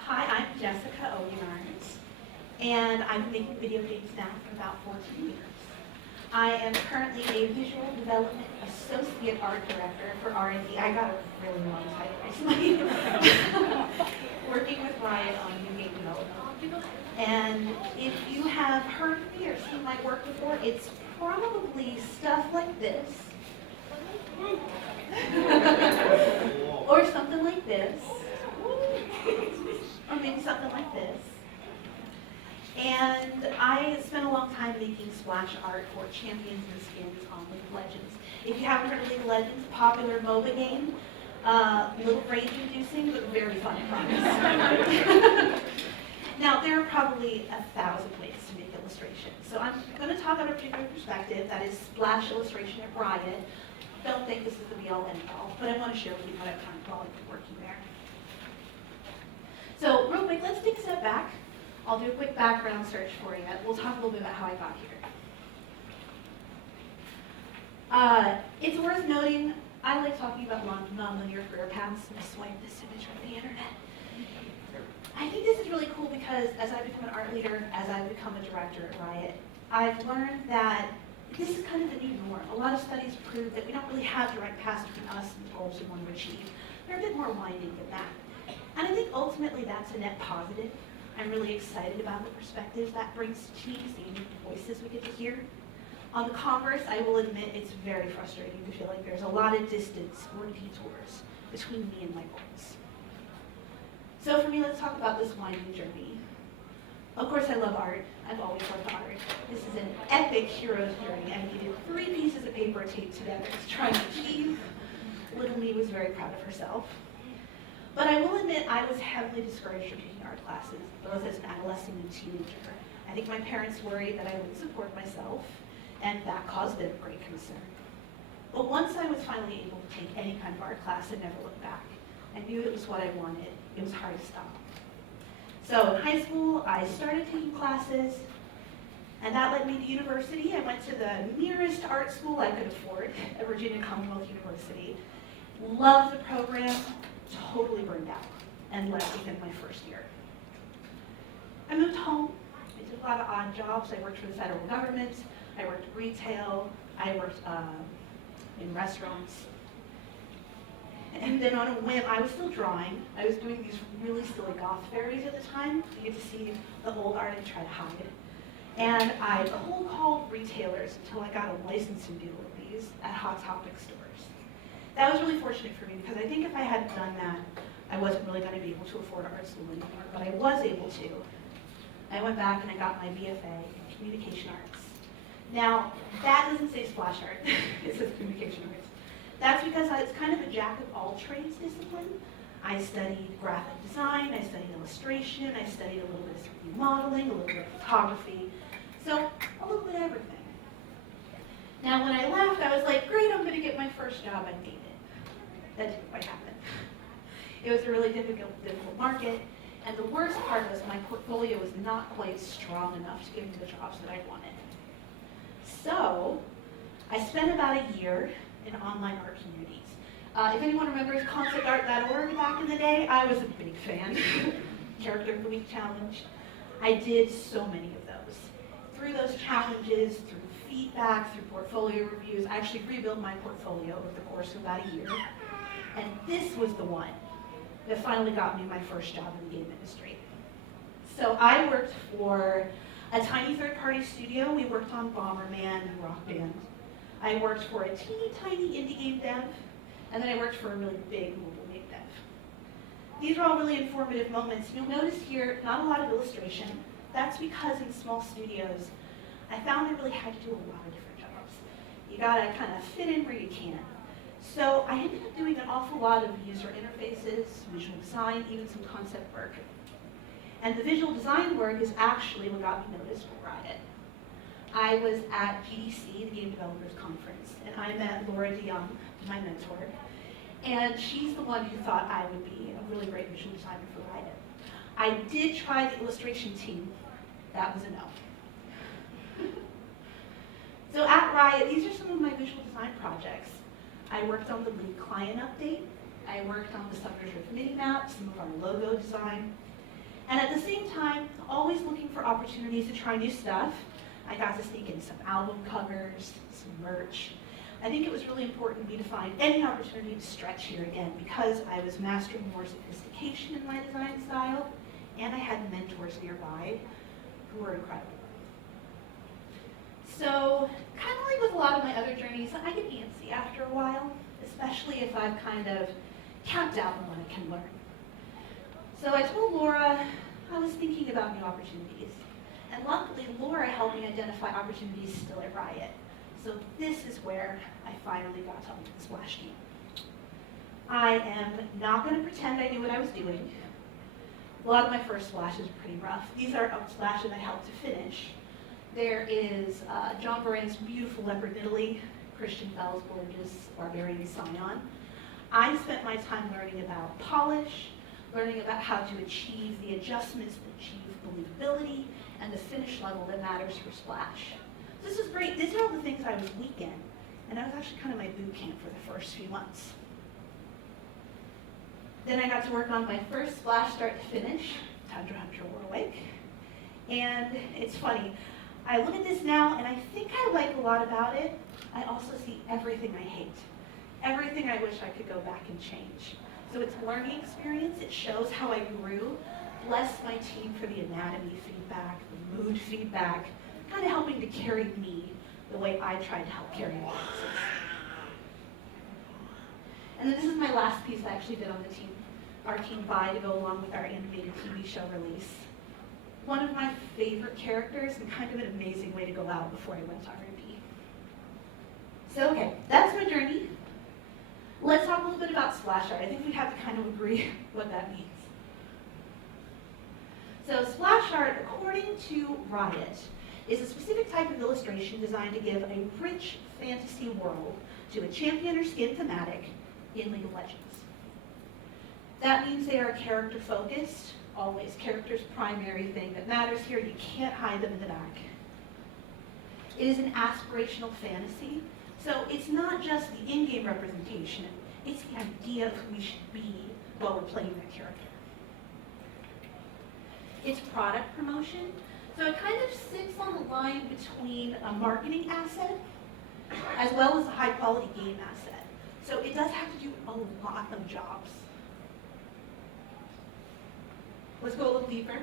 Hi, I'm Jessica Oyhenart, and I've been making video games now for about 14 years. I am currently a visual development associate art director for R&D. I got a really long title recently. Working with Ryan on new game development. And if you have heard of me or seen my work before, it's probably stuff like this. Or something like this. Or maybe something like this. And I spent a long time making splash art for champions and skins on League of Legends. If you haven't heard of League of Legends, popular MOBA game, a little rage-inducing, but very fun, I promise. Now, there are probably 1,000 ways to make illustrations. So I'm going to talk about a particular perspective, that is splash illustration at Riot. Don't think this is the be-all, end-all, but I want to share with you what I've found while I've been working there. So real quick, let's take a step back. I'll do a quick background search for you. We'll talk a little bit about how I got here. It's worth noting, I like talking about non-linear career paths, and I swiped this image from the internet. I think this is really cool because as I become an art leader, as I become a director at Riot, I've learned that this is kind of the new norm. A lot of studies prove that we don't really have direct paths between us and the goals we want to achieve. They're a bit more winding than that. And I think ultimately that's a net positive. I'm really excited about the perspectives that brings to teams, the unique voices we get to hear. On the converse, I will admit it's very frustrating to feel like there's a lot of distance or detours between me and my goals. So for me, let's talk about this winding journey. Of course, I love art. I've always loved art. This is an epic hero's journey. I needed 3 pieces of paper taped together to try and achieve. Little me was very proud of herself. But I will admit I was heavily discouraged from taking art classes, both as an adolescent and teenager. I think my parents worried that I wouldn't support myself, and that caused them great concern. But once I was finally able to take any kind of art class, I never looked back. I knew it was what I wanted. It was hard to stop. So in high school, I started taking classes, and that led me to university. I went to the nearest art school I could afford, at Virginia Commonwealth University. Loved the program, totally burned out, and left within my first year. I moved home. I did a lot of odd jobs. I worked for the federal government. I worked retail. I worked in restaurants. And then on a whim, I was still drawing. I was doing these really silly goth fairies at the time. You get to see the old art and try to hide it. And I cold called retailers until I got a licensing deal with these at Hot Topic stores. That was really fortunate for me because I think if I hadn't done that, I wasn't really going to be able to afford art school anymore, but I was able to. I went back and I got my BFA in communication arts. Now, that doesn't say splash art, it says communication arts. That's because it's kind of a jack of all trades discipline. I studied graphic design, I studied illustration, I studied a little bit of 3D modeling, a little bit of photography, so a little bit of everything. Now when I left, I was like, great, I'm gonna get my first job, I made it. That didn't quite happen. It was a really difficult market, and the worst part was my portfolio was not quite strong enough to give me the jobs that I wanted. So, I spent about a year in online art communities. If anyone remembers conceptart.org back in the day, I was a big fan. Character of the Week challenge. I did so many of those. Through those challenges, through feedback, through portfolio reviews, I actually rebuilt my portfolio over the course of about a year. And this was the one that finally got me my first job in the game industry. So I worked for a tiny third-party studio. We worked on Bomberman and Rock Band. I worked for a teeny tiny indie game dev, and then I worked for a really big mobile game dev. These are all really informative moments. You'll notice here, not a lot of illustration. That's because in small studios, I found I really had to do a lot of different jobs. You gotta kind of fit in where you can. So I ended up doing an awful lot of user interfaces, visual design, even some concept work. And the visual design work is actually what got me noticed for Riot. I was at GDC, the Game Developers Conference, and I met Laura DeYoung, my mentor, and she's the one who thought I would be a really great visual designer for Riot. I did try the illustration team. That was a no. So at Riot, these are some of my visual design projects. I worked on the League client update. I worked on the Submeasure mini map, some of our logo design. And at the same time, always looking for opportunities to try new stuff. I got to sneak in some album covers, some merch. I think it was really important to me to find any opportunity to stretch here again because I was mastering more sophistication in my design style, and I had mentors nearby who were incredible. So, kind of like with a lot of my other journeys, I get antsy after a while, especially if I've kind of capped out on what I can learn. So I told Laura I was thinking about new opportunities. And luckily, Laura helped me identify opportunities still at Riot. So this is where I finally got onto the Splash game. I am not going to pretend I knew what I was doing. A lot of my first splashes are pretty rough. These are splashes I helped to finish. There is John Baran's beautiful Leopard in Italy, Christian Bell's gorgeous Barbarian Sion. I spent my time learning about polish, learning about how to achieve the adjustments that achieve believability, and the finish level that matters for Splash. So this is great. These are all the things I was weak in, and that was actually kind of my boot camp for the first few months. Then I got to work on my first Splash start to finish, Tundra Hunter Warwick. And it's funny, I look at this now and I think I like a lot about it. I also see everything I hate, everything I wish I could go back and change. So it's a learning experience, it shows how I grew. Bless my team for the anatomy feedback, the mood feedback, kind of helping to carry me the way I tried to help carry audiences. And then this is my last piece I actually did on the team, our team buy to go along with our animated TV show release. One of my favorite characters and kind of an amazing way to go out before I went to R&D. So okay, that's my journey. Let's talk a little bit about splash art. I think we have to kind of agree what that means. So splash art, according to Riot, is a specific type of illustration designed to give a rich fantasy world to a champion or skin thematic in League of Legends. That means they are character focused, always character's primary thing that matters here. You can't hide them in the back. It is an aspirational fantasy, so it's not just the in-game representation, it's the idea of who we should be while we're playing that character. It's product promotion, so it kind of sits on the line between a marketing asset as well as a high-quality game asset. So it does have to do a lot of jobs. Let's go a little deeper.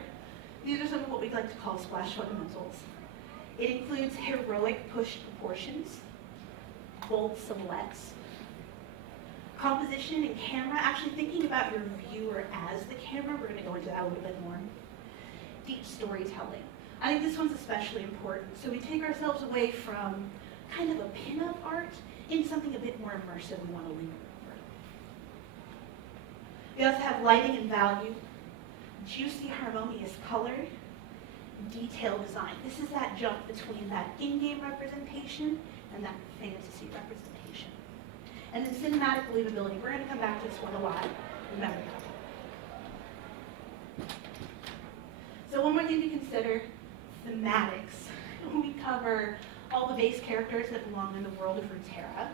These are some of what we like to call splash fundamentals. It includes heroic push proportions, bold silhouettes, composition and camera, actually thinking about your viewer as the camera. We're going to go into that a little bit more. Deep storytelling. I think this one's especially important. So we take ourselves away from kind of a pin-up art into something a bit more immersive we want to lean over. We also have lighting and value, juicy, harmonious color, detailed design. This is that jump between that in-game representation and that fantasy representation. And then cinematic believability. We're going to come back to this one a lot. Remember that. So one more thing to consider, thematics. We cover all the base characters that belong in the world of Runeterra,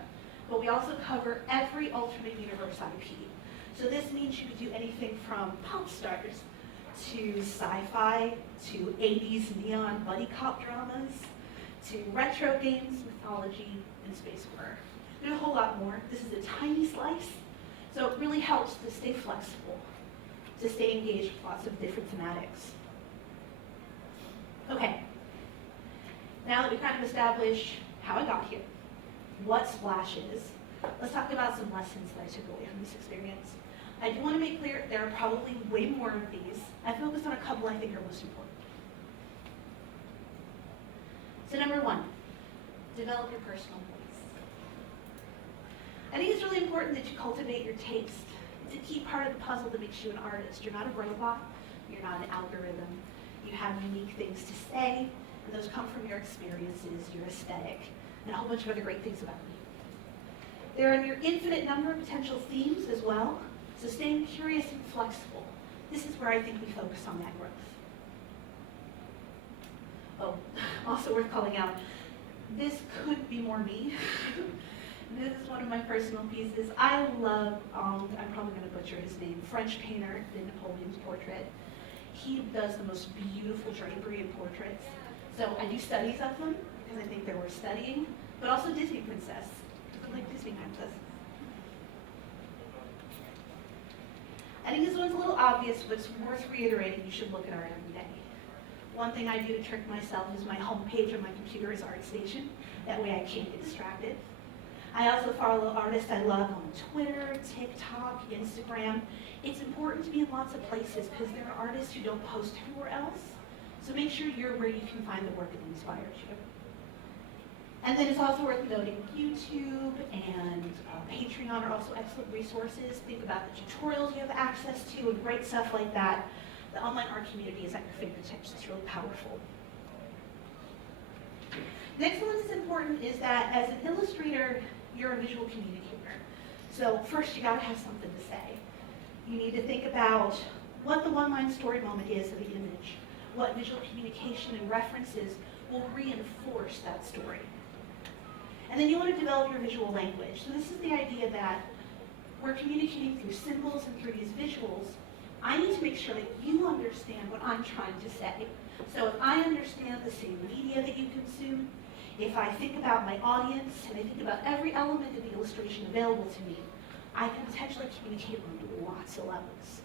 but we also cover every alternate universe IP. So this means you could do anything from pop stars to sci-fi, to 80s neon buddy cop dramas, to retro games, mythology, and space horror. There's a whole lot more. This is a tiny slice, so it really helps to stay flexible, to stay engaged with lots of different thematics. Okay, now that we've kind of established how I got here, what Splash is, let's talk about some lessons that I took away from this experience. I do want to make clear there are probably way more of these. I focused on a couple I think are most important. So number one, develop your personal voice. I think it's really important that you cultivate your taste. It's a key part of the puzzle that makes you an artist. You're not a robot, you're not an algorithm. You have unique things to say, and those come from your experiences, your aesthetic, and a whole bunch of other great things about you. There are your infinite number of potential themes as well, so staying curious and flexible. This is where I think we focus on that growth. Oh, also worth calling out, this could be more me. This is one of my personal pieces. I love, I'm probably going to butcher his name, French painter did Napoleon's portrait. He does the most beautiful drapery in portraits. So I do studies of them because I think they're worth studying, but also Disney princess. I like Disney princess. I think this one's a little obvious, but it's worth reiterating. You should look at art every day. One thing I do to trick myself is my home page on my computer is ArtStation. That way I can't get distracted. I also follow artists I love on Twitter, TikTok, Instagram. It's important to be in lots of places because there are artists who don't post everywhere else. So make sure you're where you can find the work that inspires you. And then it's also worth noting YouTube and Patreon are also excellent resources. Think about the tutorials you have access to and great stuff like that. The online art community is at your fingertips. It's really powerful. Next one that's important is that as an illustrator, you're a visual communicator. So first you gotta have something to say. You need to think about what the one-line story moment is of the image, what visual communication and references will reinforce that story. And then you want to develop your visual language. So this is the idea that we're communicating through symbols and through these visuals. I need to make sure that you understand what I'm trying to say. So if I understand the same media that you consume, if I think about my audience and I think about every element of the illustration available to me, I can potentially communicate on lots of levels.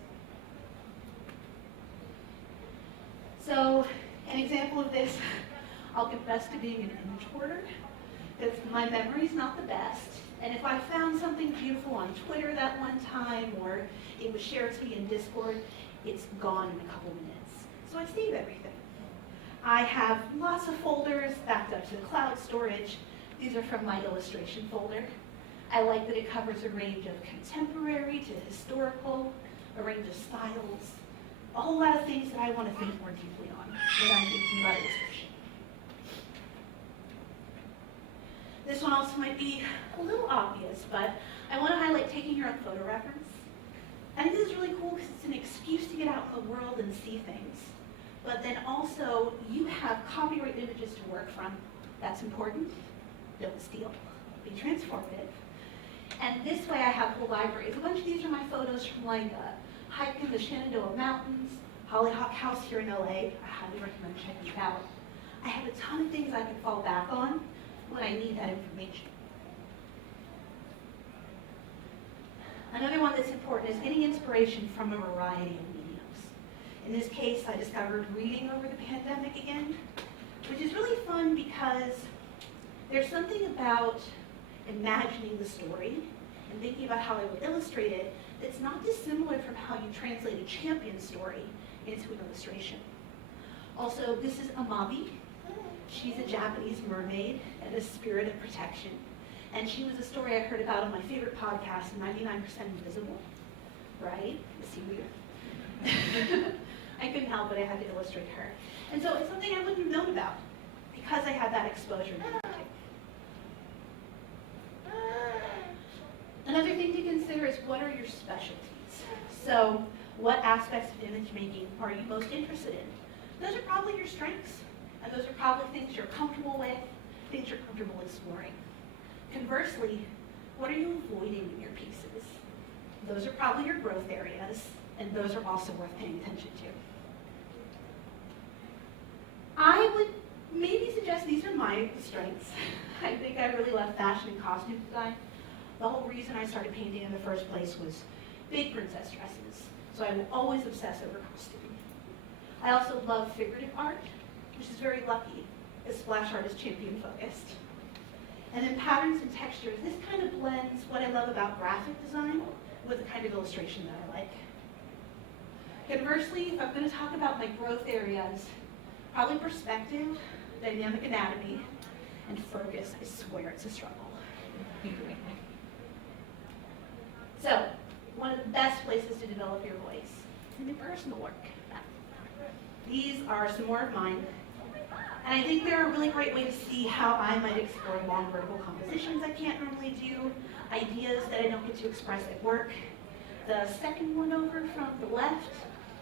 So an example of this, I'll confess to being an image hoarder, because my memory's not the best. And if I found something beautiful on Twitter that one time, or it was shared to me in Discord, it's gone in a couple minutes. So I save everything. I have lots of folders backed up to the cloud storage. These are from my illustration folder. I like that it covers a range of contemporary to historical, a range of styles, a whole lot of things that I want to think more deeply on when I'm thinking about illustration. This one also might be a little obvious, but I want to highlight taking your own photo reference. I think this is really cool because it's an excuse to get out in the world and see things. But then also, you have copyright images to work from. That's important. Don't steal. Be transformative. And this way I have a whole library. A bunch of these are my photos from like a hike in the Shenandoah Mountains, Hollyhock House here in LA. I highly recommend checking it out. I have a ton of things I can fall back on when I need that information. Another one that's important is getting inspiration from a variety of mediums. In this case, I discovered reading over the pandemic again, which is really fun because there's something about imagining the story and thinking about how I would illustrate it that's not dissimilar from how you translate a champion story into an illustration. Also, this is Amabi. She's a Japanese mermaid and a spirit of protection. And she was a story I heard about on my favorite podcast, 99% Invisible, right? See weird. I couldn't help it, I had to illustrate her. And so it's something I wouldn't have known about because I had that exposure. Another thing to consider is what are your specialties? So what aspects of image making are you most interested in? Those are probably your strengths. And those are probably things you're comfortable with, things you're comfortable exploring. Conversely, what are you avoiding in your pieces? Those are probably your growth areas, and those are also worth paying attention to. I would maybe suggest these are my strengths. I think I really love fashion and costume design. The whole reason I started painting in the first place was big princess dresses, so I will always obsess over costume. I also love figurative art, which is very lucky, as splash art is champion focused. And then patterns and textures, this kind of blends what I love about graphic design with the kind of illustration that I like. Conversely, if I'm going to talk about my growth areas, probably perspective, dynamic anatomy, and focus. I swear it's a struggle. So, one of the best places to develop your voice is in personal work. These are some more of mine. And I think they're a really great way to see how I might explore long vertical compositions I can't normally do, ideas that I don't get to express at work. The second one over from the left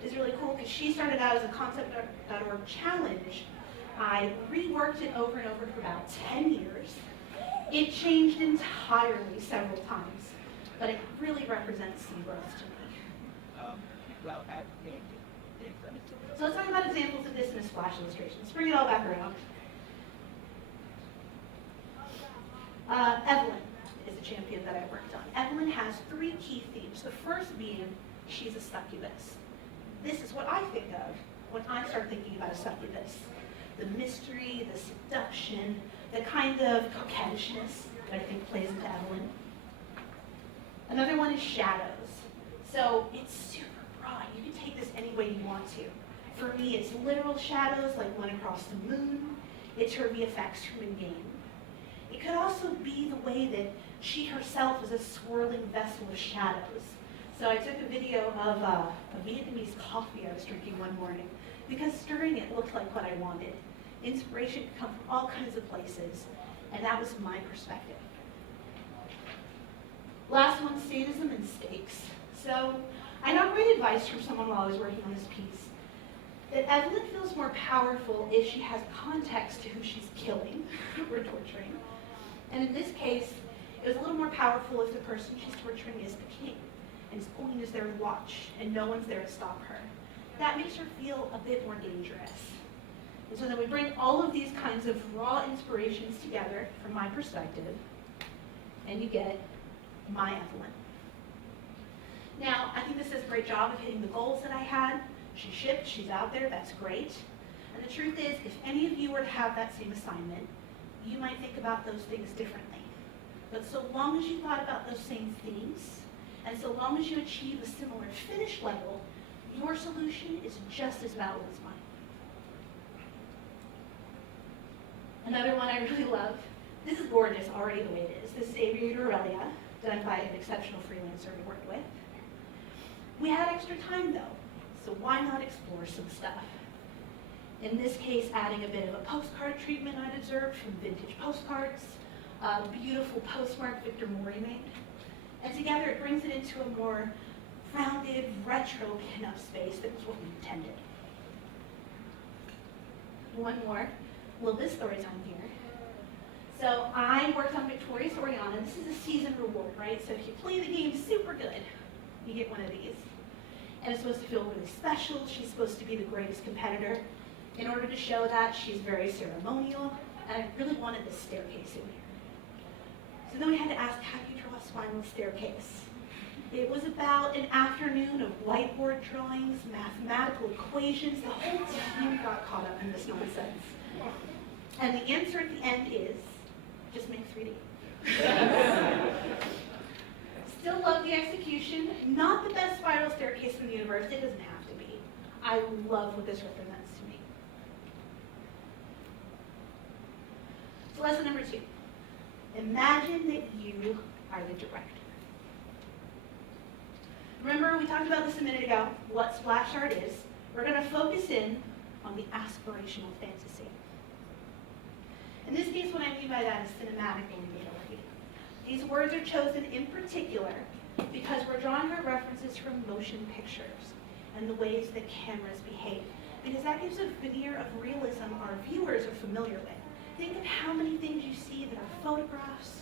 is really cool because she started out as a concept.org challenge. I reworked it over and over for about 10 years. It changed entirely several times, but it really represents some growth to me. So let's talk about examples of this in a splash illustration. Let's bring it all back around. Evelyn is a champion that I worked on. Evelyn has 3 key themes. The first being, she's a succubus. This is what I think of when I start thinking about a succubus. The mystery, the seduction, the kind of coquettishness that I think plays into Evelyn. Another one is shadows. So it's super broad. You can take this any way you want to. For me, it's literal shadows like one across the moon. It's her VFX from in-game. It could also be the way that she herself is a swirling vessel of shadows. So I took a video of a Vietnamese coffee I was drinking one morning because stirring it looked like what I wanted. Inspiration could come from all kinds of places, and that was my perspective. Last one, sadism and stakes. So I got great advice from someone while I was working on this piece, that Evelyn feels more powerful if she has context to who she's killing or torturing. And in this case, it was a little more powerful if the person she's torturing is the king, and his queen is there to watch, and no one's there to stop her. That makes her feel a bit more dangerous. And so then we bring all of these kinds of raw inspirations together from my perspective, and you get my Evelyn. Now, I think this does a great job of hitting the goals that I had. She shipped, she's out there, that's great. And the truth is, if any of you were to have that same assignment, you might think about those things differently. But so long as you thought about those same themes, and so long as you achieve a similar finish level, your solution is just as valid as mine. Another one I really love, this is gorgeous already the way it is. This is Aviator Aurelia, done by an exceptional freelancer we worked with. We had extra time though, so why not explore some stuff? In this case, adding a bit of a postcard treatment I'd observed from vintage postcards, a beautiful postmark Victor Mori made. And together it brings it into a more rounded, retro pinup space that was what we intended. One more. Well, this story time here. So I worked on Victorious Oriana. This is a season reward, right? So if you play the game super good, you get one of these. And it's supposed to feel really special. She's supposed to be the greatest competitor. In order to show that, she's very ceremonial. And I really wanted this staircase in here. So then we had to ask, how do you draw a spineless staircase? It was about an afternoon of whiteboard drawings, mathematical equations. The whole team got caught up in this nonsense. And the answer at the end is, just make 3D. Still love the execution. Not the best spiral staircase in the universe. It doesn't have to be. I love what this represents to me. So lesson number 2. Imagine that you are the director. Remember, we talked about this a minute ago, what splash art is. We're going to focus in on the aspirational fantasy. In this case, what I mean by that is cinematic relatability. These words are chosen in particular because we're drawing our references from motion pictures and the ways that cameras behave, because that gives a veneer of realism our viewers are familiar with. Think of how many things you see that are photographs,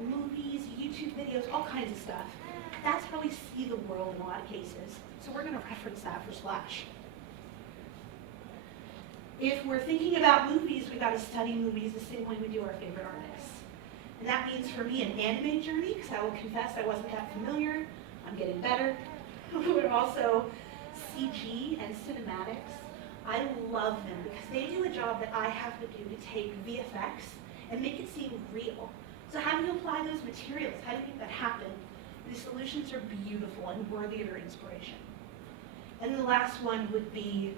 movies, YouTube videos, all kinds of stuff. That's how we see the world in a lot of cases. So we're going to reference that for Splash. If we're thinking about movies, we've got to study movies the same way we do our favorite artists. And that means for me an anime journey, because I will confess I wasn't that familiar. I'm getting better. But also CG and cinematics. I love them because they do a job that I have to do to take VFX and make it seem real. So how do you apply those materials? How do you make that happen? These solutions are beautiful and worthy of your inspiration. And then the last one would be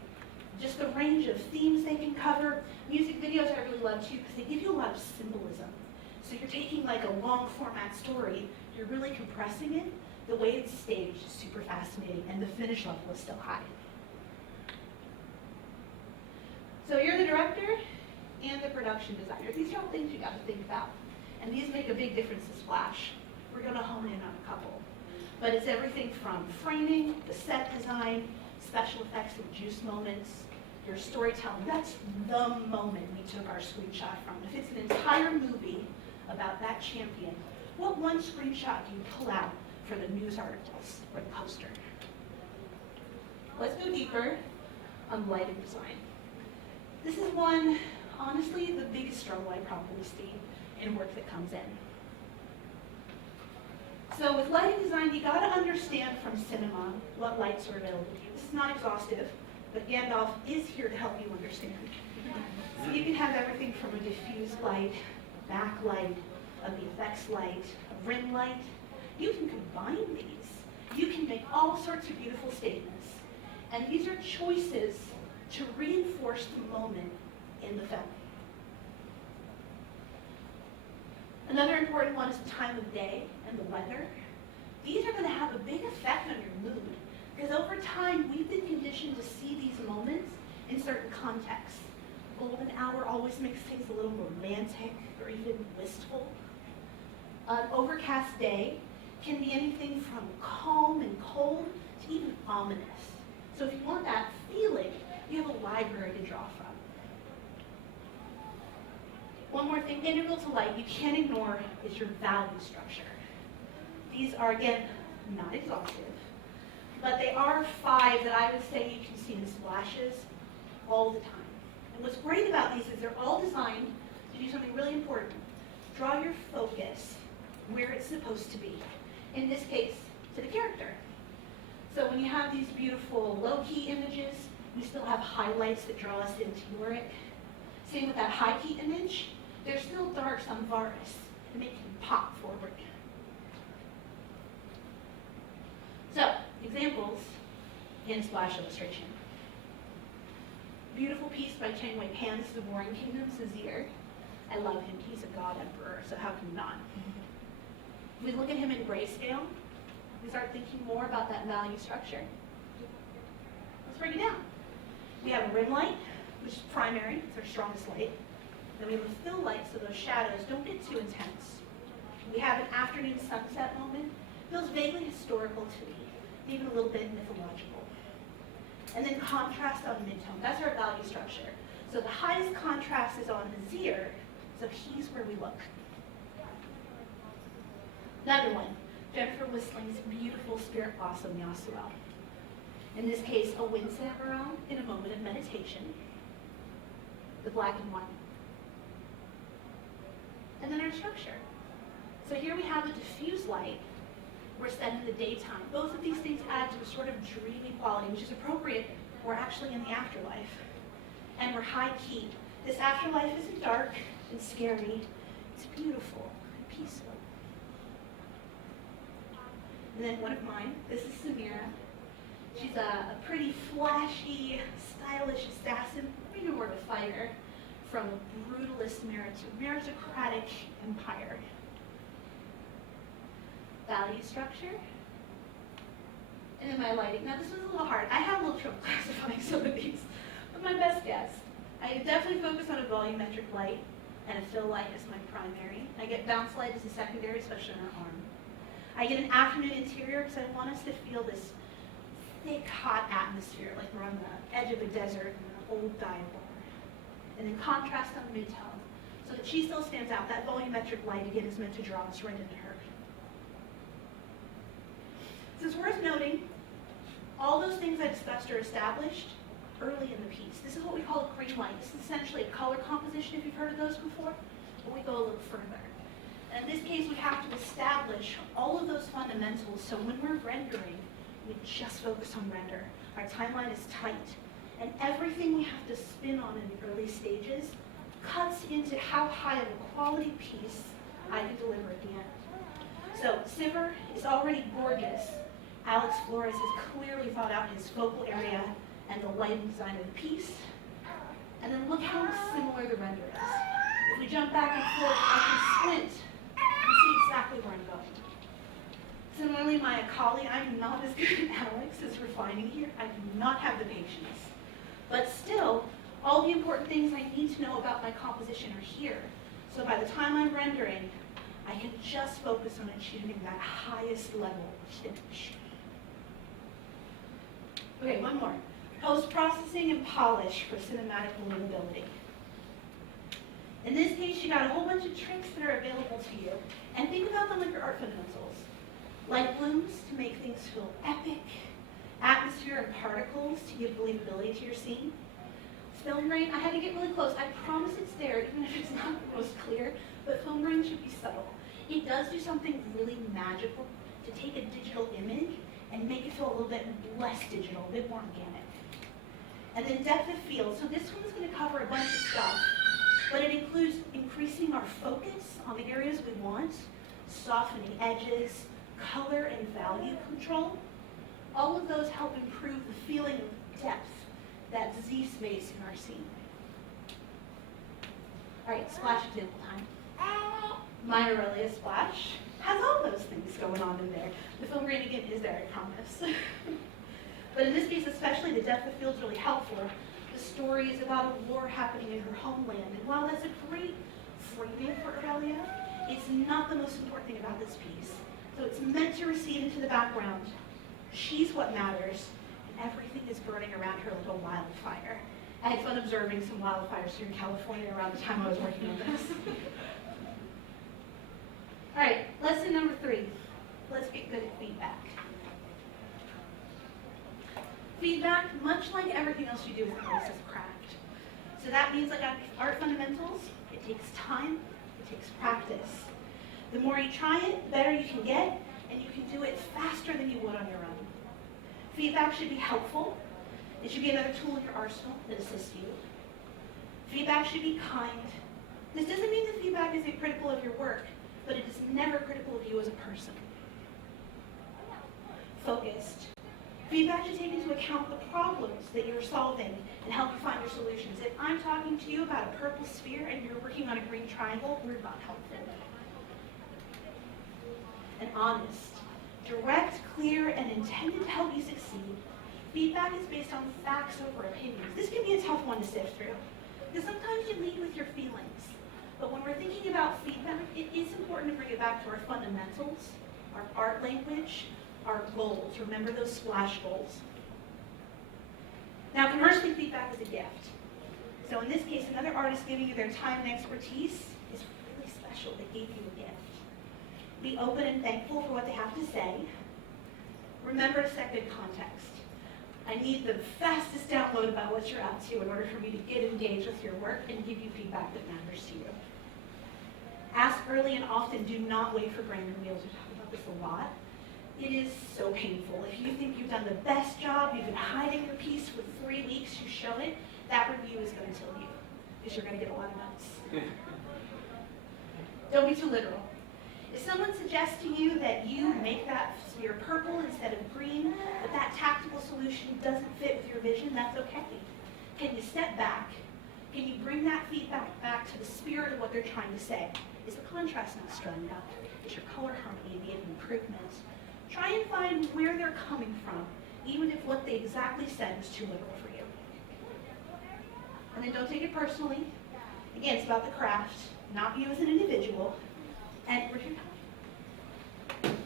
just the range of themes they can cover. Music videos I really love too because they give you a lot of symbolism. So you're taking like a long format story, you're really compressing it The way it's staged is super fascinating, and the finish level is still high. So you're the director and the production designer. These are all things you got to think about. And these make a big difference to Splash. We're going to hone in on a couple. But it's everything from framing, the set design, special effects and juice moments, your storytelling. That's the moment we took our screenshot from. If it's an entire movie about that champion, what one screenshot do you pull out for the news articles or the poster? Let's go deeper on lighting design. This is one, honestly, the biggest struggle I probably see in work that comes in. So with lighting design, you got to understand from cinema what lights are available to you. This is not exhaustive, but Gandalf is here to help you understand. So you can have everything from a diffuse light, backlight, a VFX light, a rim light. You can combine these. You can make all sorts of beautiful statements. And these are choices to reinforce the moment in the film. Another important one is the time of day and the weather. These are going to have a big effect on your mood, because over time we've been conditioned to see these moments in certain contexts. Golden hour always makes things a little romantic or even wistful. An overcast day can be anything from calm and cold to even ominous. So if you want that feeling, you have a library to draw from. One more thing, integral to light, you can't ignore is your value structure. These are, again, not exhaustive, but they are 5 that I would say you can see in splashes all the time. And what's great about these is they're all designed to do something really important. Draw your focus where it's supposed to be. In this case, to the character. So when you have these beautiful low-key images, we still have highlights that draw us into Yorick. Same with that high-key image. There's still darks on Varus to make him pop forward. So, examples in Splash illustration. Beautiful piece by Chang Wei Pan. This is the Warring Kingdom's Azir. I love him. He's a god emperor, so how can you not? If we look at him in grayscale, we start thinking more about that value structure. Let's break it down. We have a rim light, which is primary, it's our strongest light. Then we have a fill light, so those shadows don't get too intense. We have an afternoon sunset moment. Feels vaguely historical to me, even a little bit mythological. And then contrast on midtone. That's our value structure. So the highest contrast is on Azir, so he's where we look. Another one, Jennifer Whistling's beautiful spirit blossom Yasuo. In this case, a wind Cimarron in a moment of meditation. The black and white. And then our structure. So here we have a diffuse light. We're set in the daytime. Both of these things add to a sort of dreamy quality, which is appropriate. We're actually in the afterlife. And we're high key. This afterlife isn't dark and scary. It's beautiful and peaceful. And then one of mine, this is Samira. She's a pretty flashy, stylish assassin, maybe more of a fighter, from a brutalist meritocratic empire. Value structure. And then my lighting. Now this was a little hard. I had a little trouble classifying some of these, but my best guess. I definitely focus on a volumetric light and a fill light as my primary. I get bounce light as a secondary, especially on her arm. I get an afternoon interior because I want us to feel this thick, hot atmosphere, like we're on the edge of a desert in an old dive bar. And then contrast on midtone, so that she still stands out. That volumetric light, again, is meant to draw us right into her. So it's worth noting, all those things I discussed are established early in the piece. This is what we call a green light. This is essentially a color composition, if you've heard of those before, but we go a little further. And in this case, we have to establish all of those fundamentals, so when we're rendering, we just focus on render. Our timeline is tight, and everything we have to spin on in the early stages cuts into how high of a quality piece I can deliver at the end. So Sivir is already gorgeous. Alex Flores has clearly thought out his focal area and the lighting design of the piece. And then look how similar the render is. If we jump back and forth, I can squint and see exactly where I'm going. Similarly, my Akali, I'm not as good as Alex as refining here. I do not have the patience. But still, all the important things I need to know about my composition are here. So by the time I'm rendering, I can just focus on achieving that highest level of finish. Okay, one more. Post-processing and polish for cinematic believability. In this case, you got a whole bunch of tricks that are available to you, and think about them like your art fundamentals. Light blooms to make things feel epic, atmosphere and particles to give believability to your scene. Film grain, I had to get really close. I promise it's there, even if it's not the most clear, but film grain should be subtle. It does do something really magical to take a digital image and make it feel a little bit less digital, a bit more organic. And then depth of field. So this one's going to cover a bunch of stuff, but it includes increasing our focus on the areas we want, softening edges, color and value control. All of those help improve the feeling of depth, that Z space in our scene. All right, splash example time. My Aurelia splash has all those things going on in there. The film grain again is there, I promise. But in this case especially, the depth of field is really helpful. The story is about a war happening in her homeland, and while that's a great framing for Aurelia, it's not the most important thing about this piece. So it's meant to recede into the background. She's what matters, and everything is burning around her like a wildfire. I had fun observing some wildfires here in California around the time I was working on this. All right, lesson number 3. Let's get good at feedback. Feedback, much like everything else you do with this, is craft. So that means like art fundamentals, it takes time, it takes practice. The more you try it, the better you can get, and you can do it faster than you would on your own. Feedback should be helpful. It should be another tool in your arsenal that assists you. Feedback should be kind. This doesn't mean that feedback isn't critical of your work, but it is never critical of you as a person. Focused. Feedback should take into account the problems that you're solving and help you find your solutions. If I'm talking to you about a purple sphere and you're working on a green triangle, we're not helpful. And honest. Direct, clear, and intended to help you succeed. Feedback is based on facts over opinions. This can be a tough one to sift through, because sometimes you lead with your feelings. But when we're thinking about feedback, it is important to bring it back to our fundamentals, our art language, our goals. Remember those splash goals. Now, commercially, feedback is a gift. So in this case, another artist giving you their time and expertise is really special. They gave you a gift. Be open and thankful for what they have to say. Remember to set good context. I need the fastest download about what you're up to in order for me to get engaged with your work and give you feedback that matters to you. Ask early and often. Do not wait for grand reveals. We talk about this a lot. It is so painful. If you think you've done the best job, you've been hiding your piece for 3 weeks, you show it, that review is going to kill you, because you're going to get a lot of notes. Don't be too literal. If someone suggests to you that you make that sphere purple instead of green, but that tactical solution doesn't fit with your vision, that's okay. Can you step back? Can you bring that feedback back to the spirit of what they're trying to say? Is the contrast not strong enough? Is your color harmony needing improvement? Try and find where they're coming from, even if what they exactly said was too literal for you. And then don't take it personally. Again, it's about the craft, not you as an individual. And where's your time?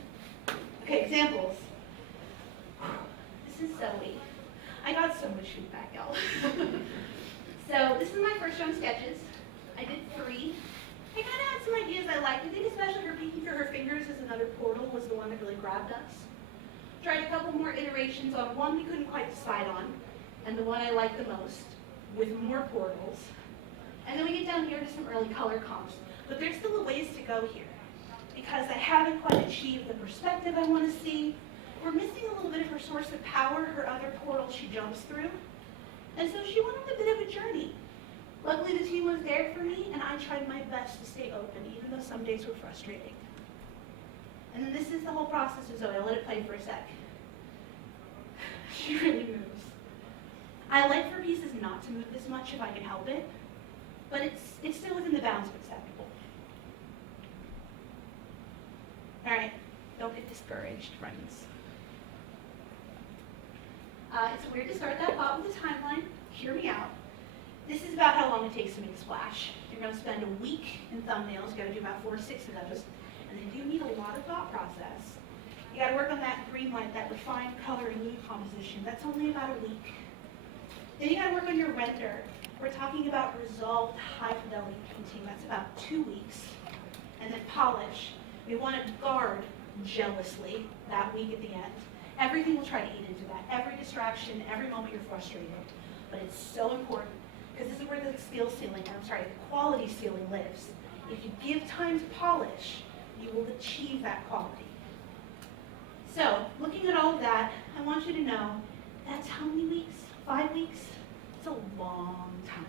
Okay, examples. This is Zoe. I got so much feedback, y'all. So this is my first round of sketches. I did 3. I kind of had some ideas I liked. I think especially her peeking through her fingers as another portal was the one that really grabbed us. Tried a couple more iterations on one we couldn't quite decide on, and the one I liked the most, with more portals. And then we get down here to some early color comps. But there's still a ways to go here, because I haven't quite achieved the perspective I want to see. We're missing a little bit of her source of power, her other portal she jumps through. And so she went on a bit of a journey. Luckily, the team was there for me, and I tried my best to stay open, even though some days were frustrating. And then this is the whole process of Zoe. I'll let it play for a sec. She really moves. I like for pieces not to move this much if I can help it, but it's still within the bounds of acceptable. All right, don't get discouraged. discouraged, friends. It's weird to start that thought with a timeline. Hear me out. This is about how long it takes to make a splash. You're going to spend a week in thumbnails. You've got to do about 4 to 6 of those. And then you need a lot of thought process. You got to work on that green light, that refined color and mood composition. That's only about a week. Then you got to work on your render. We're talking about resolved high fidelity painting. That's about 2 weeks. And then polish. We want to guard jealously that week at the end. Everything will try to eat into that. Every distraction, every moment you're frustrated. But it's so important because this is where the the quality ceiling lives. If you give time to polish, you will achieve that quality. So, looking at all of that, I want you to know that's how many weeks? 5 weeks? It's a long time.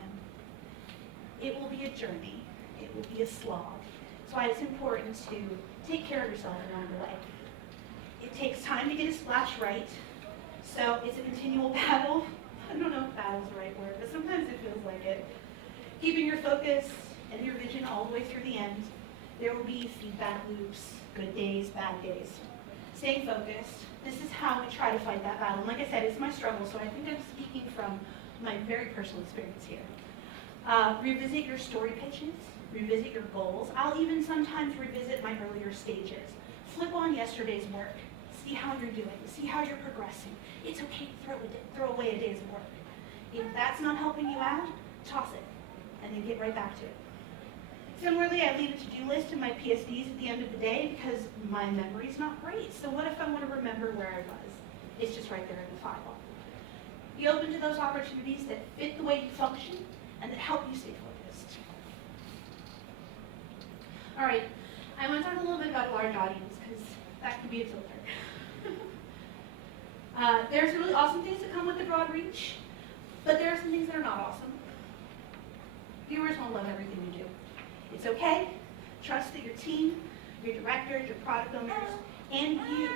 It will be a journey. It will be a slog. That's why it's important to take care of yourself along the way. It takes time to get a splash right, so it's a continual battle. I don't know if battle's the right word, but sometimes it feels like it. Keeping your focus and your vision all the way through the end. There will be feedback loops, good days, bad days. Staying focused. This is how we try to fight that battle. And like I said, it's my struggle, so I think I'm speaking from my very personal experience here. Revisit your story pitches, revisit your goals. I'll even sometimes revisit my earlier stages. Flip on yesterday's work. See how you're doing. See how you're progressing. It's okay to throw away a day's work. If that's not helping you out, toss it, and then get right back to it. Similarly, I leave a to-do list in my PSDs at the end of the day because my memory's not great. So what if I want to remember where I was? It's just right there in the file. Be open to those opportunities that fit the way you function and that help you stay focused. All right, I want to talk a little bit about a large audience because that can be a filter. There's really awesome things that come with the broad reach, but there are some things that are not awesome. Viewers won't love everything you do. It's okay. Trust that your team, your directors, your product owners, and you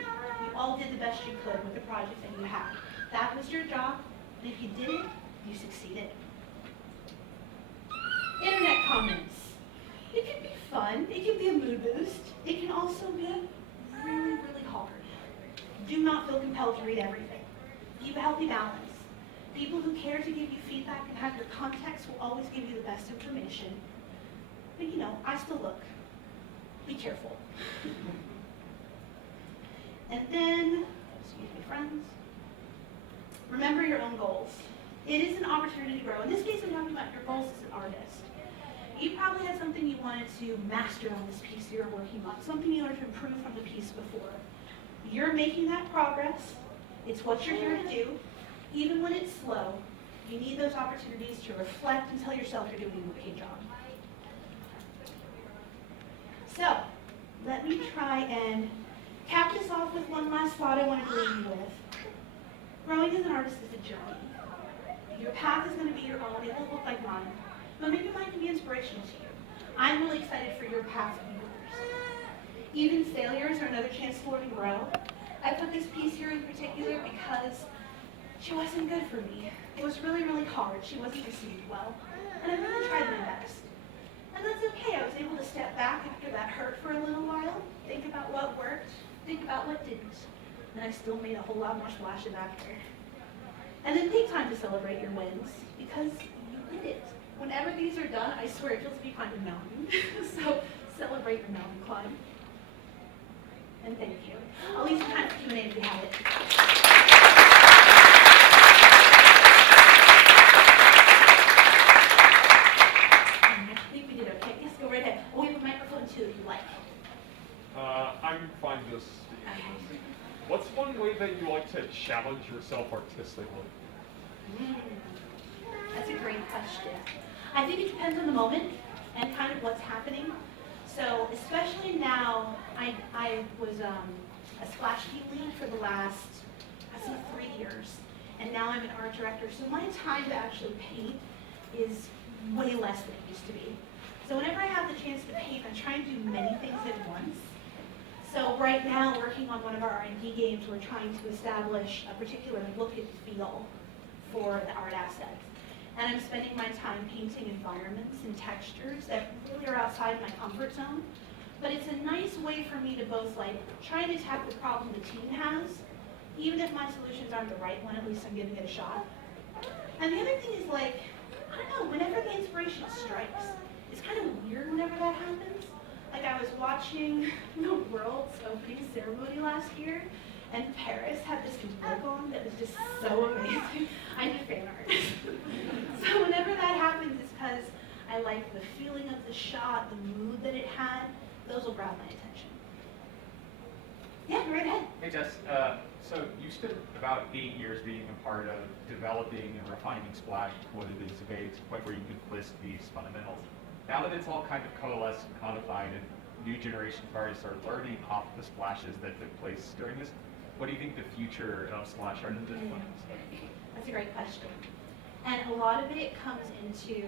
all did the best you could with the project that you had. That was your job, and if you did it, you succeeded. Internet comments. It can be fun. It can be a mood boost. It can also be really, really hard. Do not feel compelled to read everything. Keep a healthy balance. People who care to give you feedback and have your context will always give you the best information. But you know, I still look. Be careful. And then, excuse me, friends, remember your own goals. It is an opportunity to grow. In this case, I'm talking about your goals as an artist. You probably had something you wanted to master on this piece you're working on, something you wanted to improve from the piece before. You're making that progress. It's what you're here to do. Even when it's slow, you need those opportunities to reflect and tell yourself you're doing an okay job. So, let me try and cap this off with one last thought I want to leave you with. Growing as an artist is a journey. Your path is going to be your own. It won't look like mine. But maybe mine can be inspirational to you. I'm really excited for your path to be yours. Even failures are another chance to learn and grow. I put this piece here in particular because she wasn't good for me. It was really, really hard. She wasn't received well. And I really tried my best. And that's okay. I was able to step back after that hurt for a little while, think about what worked, think about what didn't. And I still made a whole lot more splashes after. And then take time to celebrate your wins, because you did it. Whenever these are done, I swear it feels to be climbing a mountain. So celebrate your mountain climb. And thank you. I'll leave some time for Q&A if you have it. I think we did okay. Yes, go right ahead. Oh, we have a microphone too, if you like. I'm fine with this. Okay. What's one way that you like to challenge yourself artistically? That's a great question. I think it depends on the moment and kind of what's happening. So especially now, I was a splash team lead for the last, I think, 3 years. And now I'm an art director. So my time to actually paint is way less than it used to be. So whenever I have the chance to paint, I'm trying to do many things at once. So right now, working on one of our R&D games, we're trying to establish a particular look and feel for the art assets. And I'm spending my time painting environments and textures that really are outside my comfort zone. But it's a nice way for me to both like try to tackle the problem the team has, even if my solutions aren't the right one, at least I'm giving it a shot. And the other thing is like, I don't know, whenever the inspiration strikes, it's kind of weird whenever that happens. Like I was watching the World's opening ceremony last year, and Paris had this book on that was just so amazing. I did fan art. So whenever that happens, it's because I like the feeling of the shot, the mood that it had. Those will grab my attention. Yeah, go right ahead. Hey Jess, so you spent about 8 years being a part of developing and refining Splash to what it is today, to the point where you can list these fundamentals. Now that it's all kind of coalesced and codified and new generations of artists are learning off the splashes that took place during this, what do you think the future of Splash art is? That's a great question. And a lot of it comes into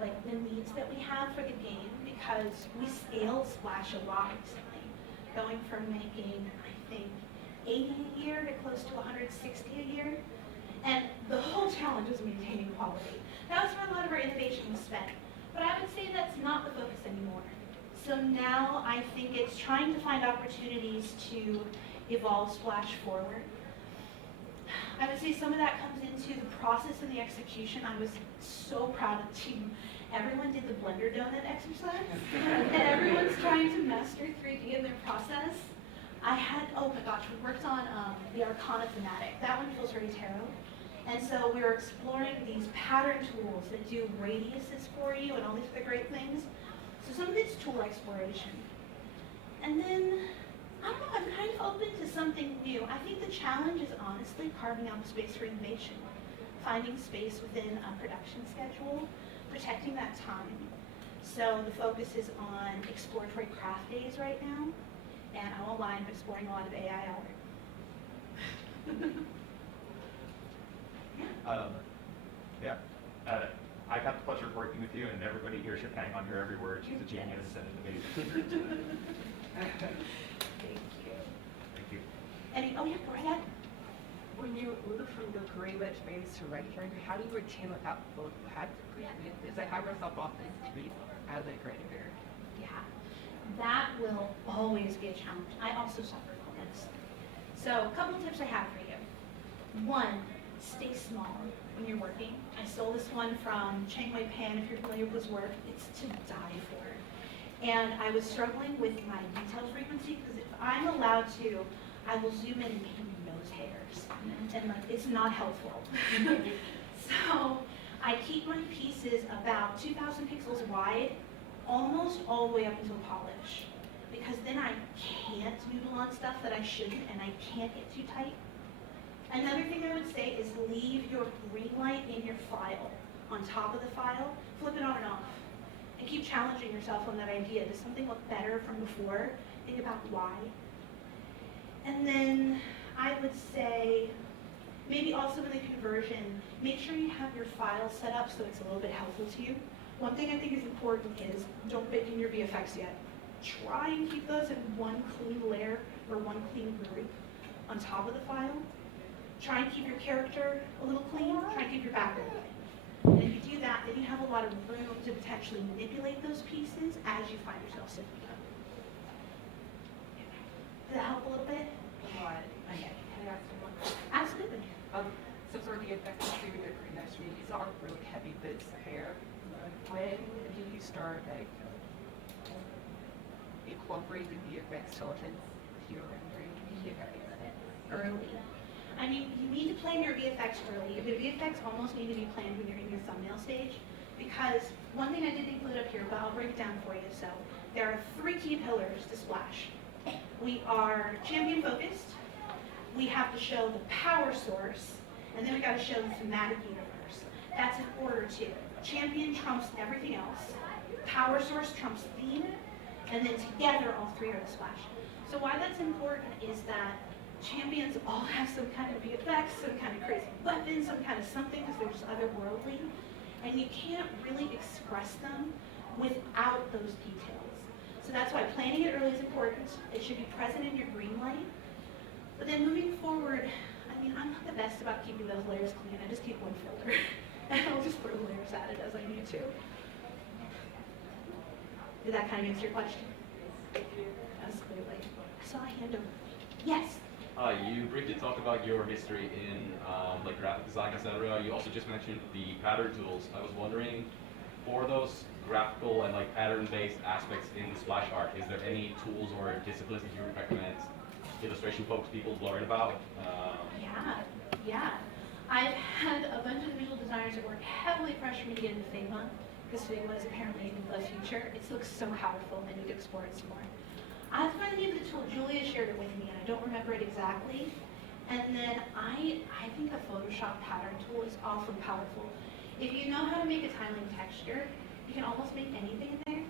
like the needs that we have for the game, because we scaled Splash a lot recently, going from making, I think, 80 a year to close to 160 a year. And the whole challenge was maintaining quality. That was where a lot of our innovation was spent. But I would say that's not the focus anymore. So now I think it's trying to find opportunities to evolve Splash forward. I would say some of that comes into the process and the execution. I was so proud of the team. Everyone did the Blender donut exercise, and everyone's trying to master 3D in their process. I had, oh my gosh, we worked on the Arcana thematic. That one feels very tarot. And so we were exploring these pattern tools that do radiuses for you and all these other great things. So some of it's tool exploration. And then, I don't know, I'm kind of open to something new. I think the challenge is honestly carving out the space for innovation, finding space within a production schedule, protecting that time. So the focus is on exploratory craft days right now, and I won't lie, I'm exploring a lot of AI art. I got the pleasure of working with you, and everybody here should hang on your every word. She's a genius and an amazing. Thank you. Thank you. Oh yeah, go ahead. When you move from the creative space to rendering, how do you retain without both? How to create it? Is that how yourself often treat as a creator? Yeah, that will always be a challenge. I also suffer from this. So a couple of tips I have for you. One, stay small when you're working. I stole this one from Chiang Wei Pan, if you're familiar with his work. It's to die for. And I was struggling with my detail frequency, because if I'm allowed to, I will zoom in and make nose hairs. And like, it's not helpful. So I keep my pieces about 2,000 pixels wide, almost all the way up until polish. Because then I can't noodle on stuff that I shouldn't, and I can't get too tight. Another thing I would say is leave your green light in your file, on top of the file, flip it on and off. And keep challenging yourself on that idea. Does something look better from before? Think about why. And then I would say, maybe also in the conversion, make sure you have your file set up so it's a little bit helpful to you. One thing I think is important is don't bake in your VFX yet. Try and keep those in one clean layer or one clean group on top of the file. Try and keep your character a little clean. Try and keep your background clean. And if you do that, then you have a lot of room to potentially manipulate those pieces as you find yourself sitting them. Does that help a little bit? Okay. Can I ask you one question? Absolutely. So for the effects of the production, these are really heavy bits of hair. When do you start like incorporating the effects elements to your rendering? Early. I mean, you need to plan your VFX early. The VFX almost need to be planned when you're in your thumbnail stage, because one thing I didn't include up here, but I'll break it down for you. So there are 3 key pillars to Splash. We are champion focused, we have to show the power source, and then we got to show the thematic universe. That's in order to. Champion trumps everything else, power source trumps theme, and then together all 3 are the Splash. So why that's important is that champions all have some kind of VFX, some kind of crazy weapon, some kind of something, because they're just otherworldly, and you can't really express them without those details. So that's why planning it early is important. It should be present in your green light. But then moving forward, I mean, I'm not the best about keeping those layers clean. I just keep one filter, and I'll just throw layers at it as I need to. Did that kind of answer your question? saw a hand over. Yes. You briefly talked about your history in like graphic design, etc. You also just mentioned the pattern tools. I was wondering, for those graphical and like pattern-based aspects in splash art, is there any tools or disciplines that you would recommend illustration folks people learn about? Yeah. I've had a bunch of visual designers that work heavily pressure me to get into Figma, because Figma is apparently the future. It looks so powerful, and I need to explore it some more. I have to find the name of the tool. Julia shared it with me, and I don't remember it exactly. And then I think a Photoshop pattern tool is awfully powerful. If you know how to make a tiling texture, you can almost make anything in there.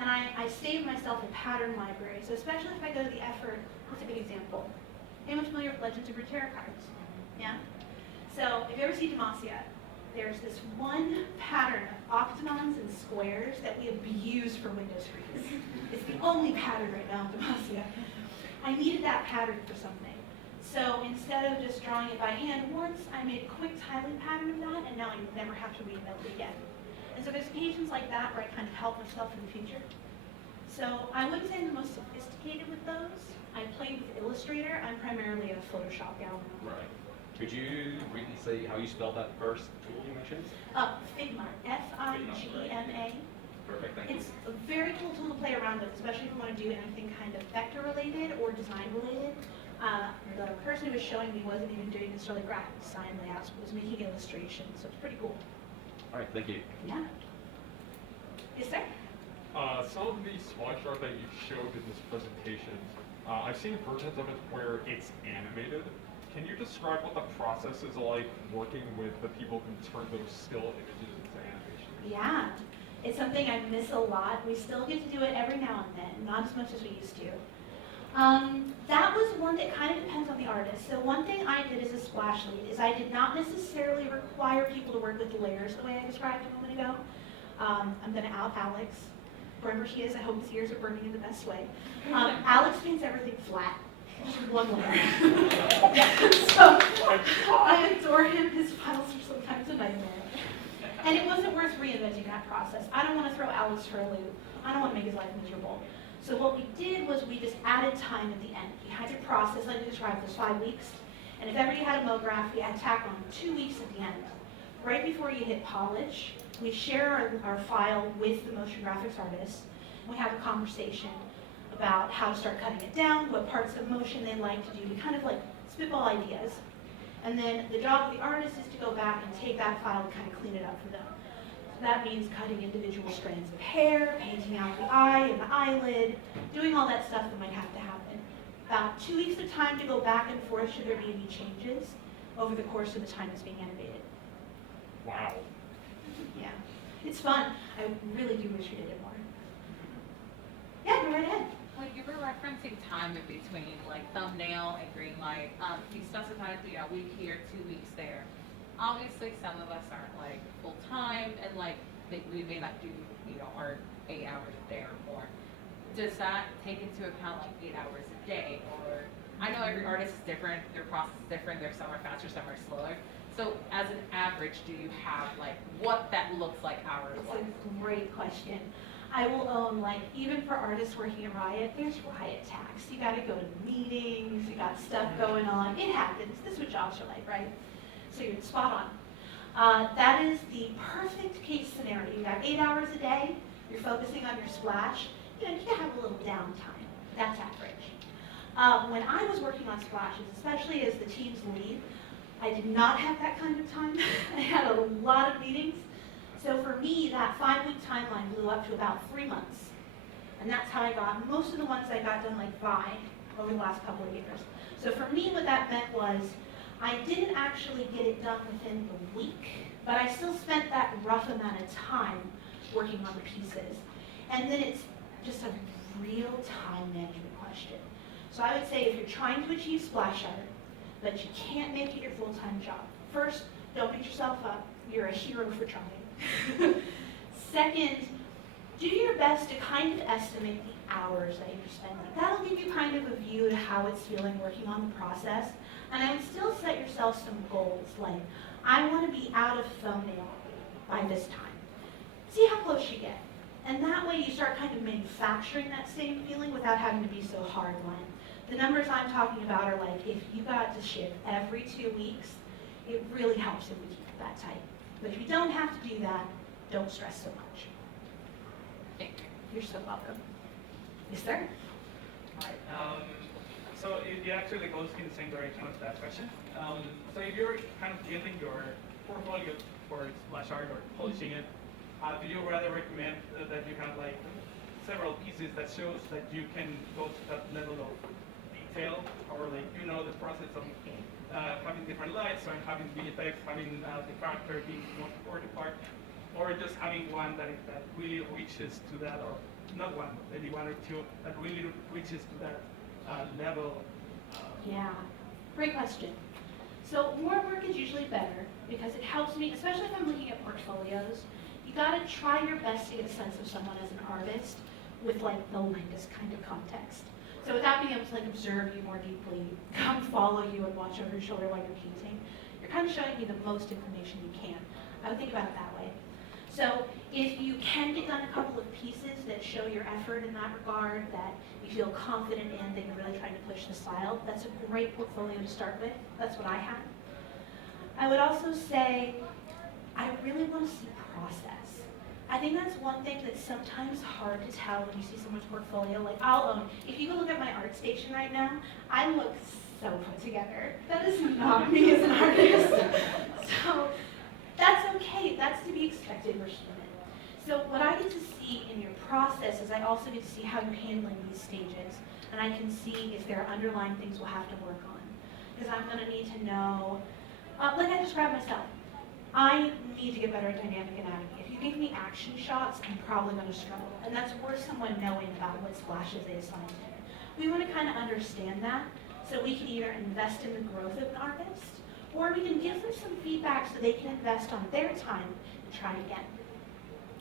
And I save myself a pattern library, so especially if I go to the effort, let's take an example. Anyone familiar with Legends of Runeterra cards? Yeah? So if you ever see Demacia, there's this one pattern of octagons and squares that we abuse for window screens. It's the only pattern right now in Demacia. I needed that pattern for something. So instead of just drawing it by hand once, I made a quick tiling pattern of that, and now I never have to reinvent it again. And so there's occasions like that where I kind of help myself in the future. So I wouldn't say I'm the most sophisticated with those. I played with Illustrator. I'm primarily a Photoshop gal now. Right. Could you briefly say how you spelled that first tool you mentioned? Figma, F-I-G-M-A. Perfect, thank you. It's a very cool tool to play around with, especially if you want to do anything kind of vector related or design related. The person who was showing me wasn't even doing necessarily graphic design layouts, but was making illustrations, so it's pretty cool. All right, thank you. Yeah. Yes, sir? Some of the splash art that you showed in this presentation, I've seen versions of it where it's animated. Can you describe what the process is like working with the people who turn those still images into animation? Yeah. It's something I miss a lot. We still get to do it every now and then, not as much as we used to. That was one that kind of depends on the artist. So one thing I did as a splash lead is I did not necessarily require people to work with the layers the way I described a moment ago. I'm going to out Alex. Wherever he is, I hope his ears are burning in the best way. Alex paints everything flat. Just one layer. So I adore him. His files are sometimes a nightmare. And it wasn't worth reinventing that process. I don't want to throw Alex for a loop. I don't want to make his life miserable. So what we did was we just added time at the end. We had to process, like I described, those 5 weeks. And if everybody had a MoGraph, we had to tack on 2 weeks at the end. Right before you hit polish, we share our file with the motion graphics artist. We have a conversation about how to start cutting it down, what parts of motion they like to do, to kind of like spitball ideas. And then the job of the artist is to go back and take that file and kind of clean it up for them. So that means cutting individual strands of hair, painting out the eye and the eyelid, doing all that stuff that might have to happen. About 2 weeks of time to go back and forth should there be any changes over the course of the time it's being animated. Wow. Yeah, it's fun. I really do wish we did it more. Yeah, go right ahead. When you were referencing time in between, like thumbnail and green light, you specified a week here, 2 weeks there. Obviously, some of us aren't like full time, and like we may not do our 8 hours a day or more. Does that take into account like 8 hours a day, or I know every artist is different, their process is different. There's some are faster, some are slower. So, as an average, do you have like what that looks like hours-wise? It's a great question. I will own, like, even for artists working at Riot, there's Riot tax. You gotta go to meetings, you got stuff going on. It happens. This is what jobs are like, right? So you're spot on. That is the perfect case scenario. You got 8 hours a day, you're focusing on your splash, you can have a little downtime. That's average. When I was working on splashes, especially as the team's lead, I did not have that kind of time. I had a lot of meetings. So for me, that 5-week timeline blew up to about 3 months. And that's how I got most of the ones I got done like by over the last couple of years. So for me, what that meant was I didn't actually get it done within the week, but I still spent that rough amount of time working on the pieces. And then it's just a real time management question. So I would say if you're trying to achieve splash art, but you can't make it your full-time job, first, don't beat yourself up. You're a hero for trying. Second, do your best to kind of estimate the hours that you're spending. That'll give you kind of a view of how it's feeling working on the process. And I would still set yourself some goals, like, I want to be out of thumbnail by this time. See how close you get. And that way you start kind of manufacturing that same feeling without having to be so hardline. The numbers I'm talking about are like, if you got to ship every 2 weeks, it really helps if we keep it that tight. But if you don't have to do that, don't stress so much. Thank you. You're so welcome. Yes, sir? Hi. So it actually goes in the same direction of that question. So if you're kind of building your portfolio for splash art or polishing it, do you rather recommend that you have like several pieces that shows that you can go to that level of detail, or like the process of having different lights, or having VFX, having the character being the most important part, or just having one that really reaches to that, or not one, maybe one or two that really reaches to that level. Yeah, great question. So more work is usually better because it helps me, especially if I'm looking at portfolios. You gotta try your best to get a sense of someone as an artist with like the lightest kind of context. So without being able to like observe you more deeply, come follow you and watch over your shoulder while you're painting, you're kind of showing me the most information you can. I would think about it that way. So if you can get done a couple of pieces that show your effort in that regard, that you feel confident in, that you're really trying to push the style, that's a great portfolio to start with. That's what I had. I would also say, I really want to see process. I think that's one thing that's sometimes hard to tell when you see someone's portfolio. Like, I'll own, if you go look at my art station right now, I look so put together. That is not me as an artist. So that's okay, that's to be expected, we're human. So what I get to see in your process is I also get to see how you're handling these stages, and I can see if there are underlying things we'll have to work on. Because I'm gonna need to know, like I described myself, I need to get better at dynamic anatomy. If you give me action shots, I'm probably gonna struggle, and that's worth someone knowing about what splashes they assigned to. We wanna kinda understand that, so we can either invest in the growth of an artist, or we can give them some feedback so they can invest on their time and try again.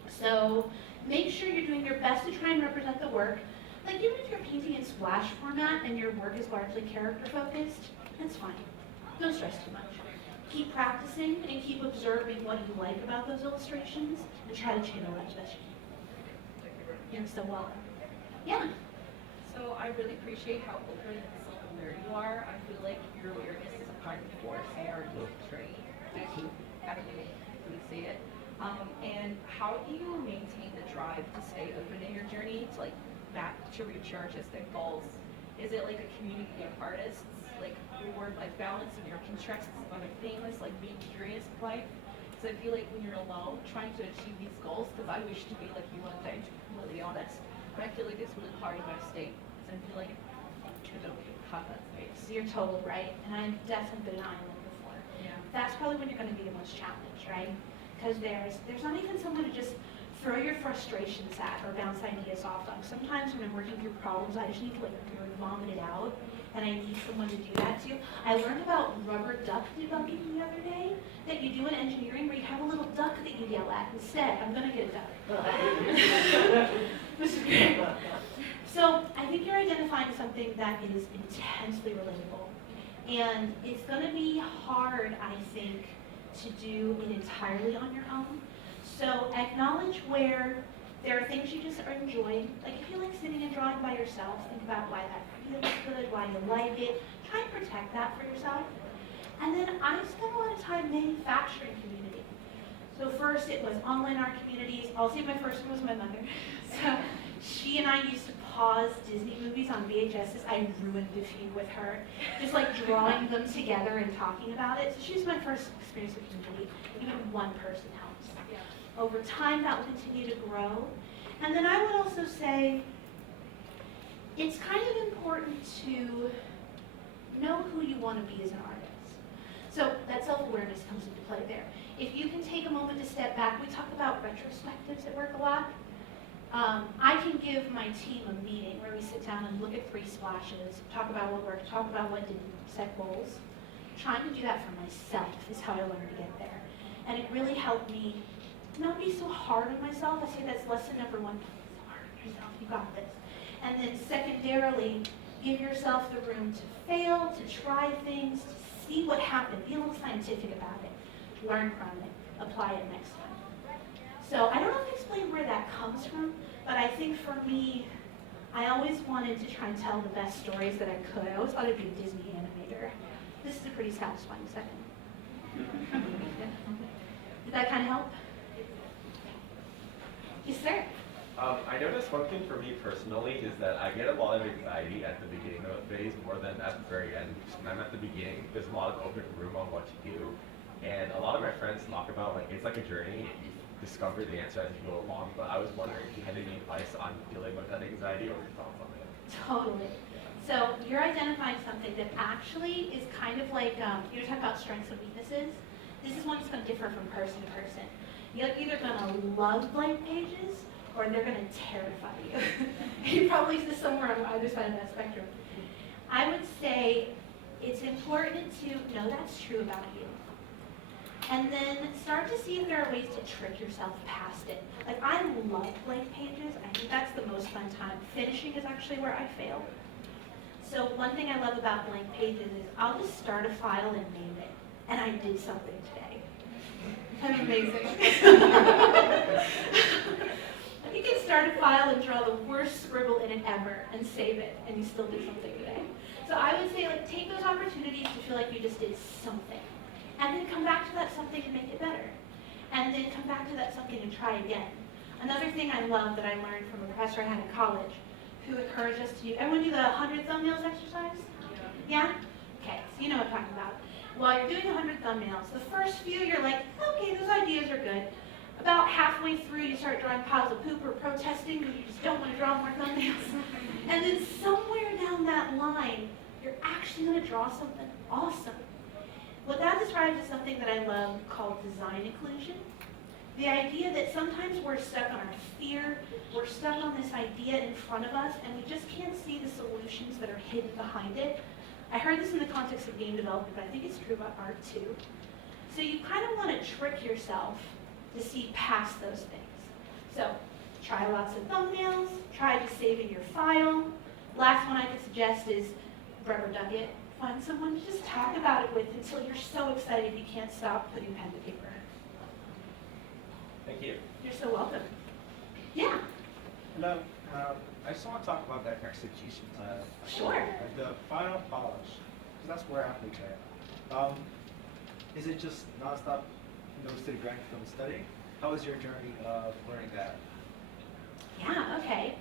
So make sure you're doing your best to try and represent the work. Like even if you're painting in splash format and your work is largely character focused, that's fine. Don't stress too much. Keep practicing and keep observing what you like about those illustrations and try to channel that as best you can. You're so welcome. Yeah. So I really appreciate how open and self-aware you are. I feel like your awareness is a part of the force and our trait. I don't really see it. And how do you maintain the drive to stay open in your journey to like back to reach your artistic goals? Is it like a community of artists, like work-life balance and your interests of other things, like being curious in life? Because I feel like when you're alone trying to achieve these goals, because I wish to be like you one day, to be completely honest, but I feel like it's really hard in my state. So I feel like I don't have that space. So you're totally right, and I've definitely been an island before. Yeah. That's probably when you're going to be the most challenged, right? Because there's not even someone to just throw your frustrations at or bounce ideas off of. Sometimes when I'm working through problems, I just need to like really vomit it out, and I need someone to do that too. I learned about rubber duck debugging the other day, that you do in engineering where you have a little duck that you yell at instead. I'm gonna get a duck. This is great. So I think you're identifying something that is intensely relatable, and it's gonna be hard, I think, to do it entirely on your own. So acknowledge where there are things you just are enjoying. Like if you like sitting and drawing by yourself, think about why that feels good, why you like it. Try and protect that for yourself. And then I spent a lot of time manufacturing community. So first it was online art communities. I'll say my first one was my mother. So she and I used to pause Disney movies on VHSs. I ruined a few with her. Just like drawing them together and talking about it. So she was my first experience with community. Even one person helps. Yeah. Over time, that will continue to grow. And then I would also say, it's kind of important to know who you want to be as an artist. So that self-awareness comes into play there. If you can take a moment to step back, we talk about retrospectives at work a lot. I can give my team a meeting where we sit down and look at 3 splashes, talk about what worked, talk about what didn't, set goals. Trying to do that for myself is how I learned to get there. And it really helped me not be so hard on myself. I say that's lesson number 1. Don't be so hard on yourself. You got this. And then secondarily, give yourself the room to fail, to try things, to see what happened. Be a little scientific about it. Learn from it. Apply it next time. So I don't know if I explained where that comes from, but I think for me, I always wanted to try and tell the best stories that I could. I always thought I'd be a Disney animator. This is a pretty satisfying setting. Did that kind of help? Yes, sir. I noticed one thing for me personally is that I get a lot of anxiety at the beginning of a phase more than at the very end. When I'm at the beginning, there's a lot of open room on what to do. And a lot of my friends talk about like it's like a journey. You discover the answer as you go along. But I was wondering if you had any advice on dealing with that anxiety or your thoughts on it. Totally. So you're identifying something that actually is kind of like, you were talking about strengths and weaknesses. This is one that's going to differ from person to person. You're either going to love blank pages or they're going to terrify you. You probably exist somewhere on either side of that spectrum. I would say it's important to know that's true about you. And then start to see if there are ways to trick yourself past it. Like, I love blank pages. I think that's the most fun time. Finishing is actually where I fail. So one thing I love about blank pages is I'll just start a file and name it. And I did something today. I'm amazing. You can start a file and draw the worst scribble in it ever and save it, and you still do something today. So I would say, like, take those opportunities to feel like you just did something. And then come back to that something and make it better. And then come back to that something and try again. Another thing I love that I learned from a professor I had in college who encouraged us to do, everyone do the 100 thumbnails exercise? Yeah? Okay, so you know what I'm talking about. While you're doing 100 thumbnails, the first few you're like, okay, those ideas are good. About halfway through you start drawing piles of poop or protesting because you just don't want to draw more thumbnails. And then somewhere down that line, you're actually going to draw something awesome. What that describes is something that I love called design inclusion. The idea that sometimes we're stuck on our fear, we're stuck on this idea in front of us, and we just can't see the solutions that are hidden behind it. I heard this in the context of game development, but I think it's true about art too. So you kind of want to trick yourself to see past those things. So try lots of thumbnails, try just saving your file. Last one I could suggest is rubber duck it. Find someone to just talk about it with until you're so excited you can't stop putting pen to paper. Thank you. You're so welcome. Yeah. Hello. I just want to talk about that execution. Sure. The final polish, because that's where I'm at. Is it just nonstop, steady grind from studying? How was your journey of learning that? Yeah, okay.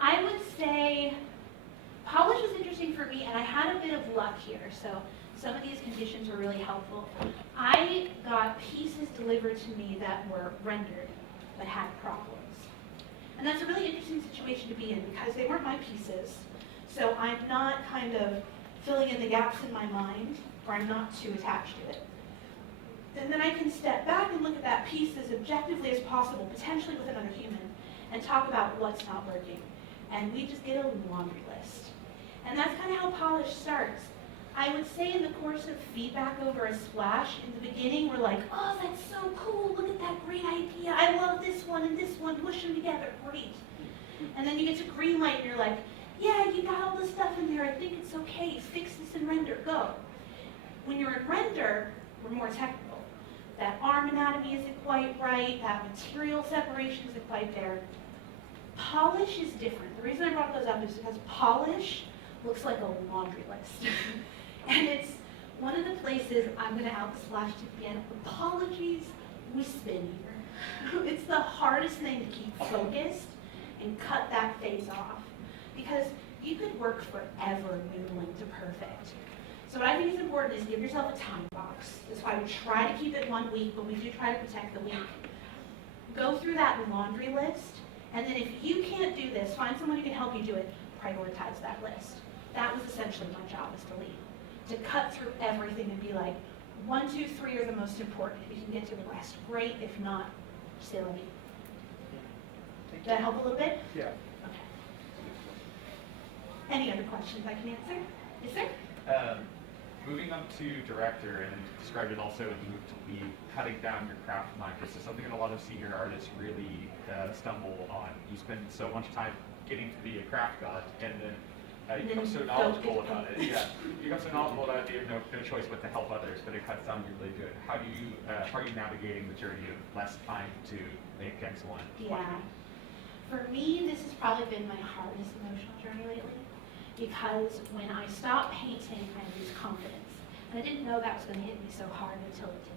I would say polish was interesting for me, and I had a bit of luck here. So some of these conditions were really helpful. I got pieces delivered to me that were rendered, but had problems. And that's a really interesting situation to be in because they weren't my pieces. So I'm not kind of filling in the gaps in my mind, or I'm not too attached to it. And then I can step back and look at that piece as objectively as possible, potentially with another human, and talk about what's not working. And we just get a laundry list. And that's kind of how polish starts. I would say in the course of feedback over a splash, in the beginning we're like, oh, that's so cool, look at that great idea, I love this one and this one, push them together, great. And then you get to green light and you're like, yeah, you got all this stuff in there, I think it's okay, fix this in render, go. When you're in render, we're more technical. That arm anatomy isn't quite right, that material separation isn't quite there. Polish is different. The reason I brought those up is because polish looks like a laundry list. And it's one of the places I'm going to outsplash to begin. Apologies, we spin here. It's the hardest thing to keep focused and cut that phase off. Because you could work forever noodling to perfect. So what I think is important is give yourself a time box. That's why we try to keep it 1 week, but we do try to protect the week. Go through that laundry list, and then if you can't do this, find someone who can help you do it, prioritize that list. That was essentially my job as the lead. To cut through everything and be like, 1, 2, 3 are the most important. If you can get to the rest, great. If not, stay with me. Did that help a little bit? Yeah. Okay. Any other questions I can answer? Yes, sir? Moving on to director, and described it also as move to lead, cutting down your craft mind. This is something that a lot of senior artists really stumble on. You spend so much time getting to be a craft god, and then you become so knowledgeable about it. Yeah, you become so knowledgeable about it, you have no choice but to help others, but it cuts down really good. How are you navigating the journey of less time to make excellent? Yeah. For me, this has probably been my hardest emotional journey lately, because when I stopped painting, I lose confidence. And I didn't know that was going to hit me so hard until it did.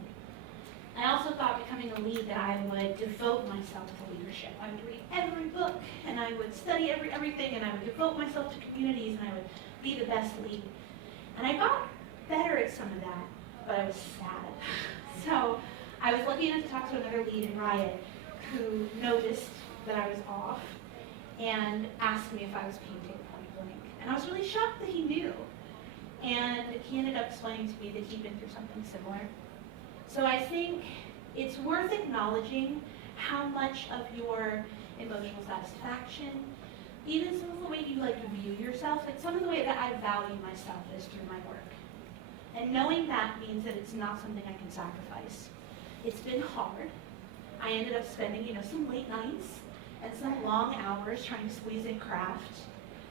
I also thought becoming a lead that I would devote myself to leadership. I would read every book, and I would study everything, and I would devote myself to communities, and I would be the best lead. And I got better at some of that, but I was sad. So I was lucky enough to talk to another lead in Riot who noticed that I was off and asked me if I was painting point blank. And I was really shocked that he knew. And he ended up explaining to me that he'd been through something similar. So I think it's worth acknowledging how much of your emotional satisfaction, even some of the way you view yourself, like some of the way that I value myself is through my work. And knowing that means that it's not something I can sacrifice. It's been hard. I ended up spending, some late nights and some long hours trying to squeeze in craft.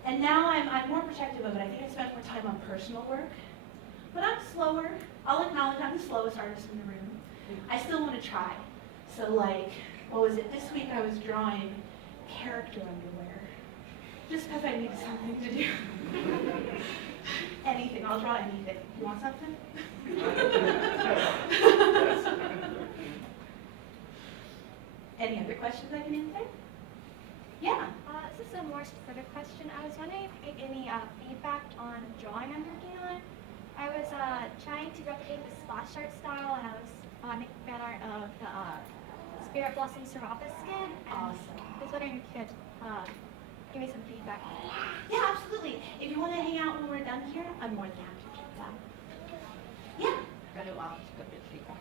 And now I'm more protective of it. I think I spent more time on personal work. But I'm slower. I'll acknowledge I'm the slowest artist in the room. I still want to try. So what was it? This week I was drawing character underwear. Just because I needed something to do. Anything, I'll draw anything. You want something? Any other questions I can answer? Yeah. This is a more specific question. I was wondering if you get any feedback on the drawing I'm working on. I was trying to replicate the splash art style, and I was making fan art of the Spirit Blossom Serapis skin. Awesome. I was wondering if you could give me some feedback. Yeah, absolutely. If you want to hang out when we're done here, I'm more than happy to do that. Yeah. Very well, it's good feedback.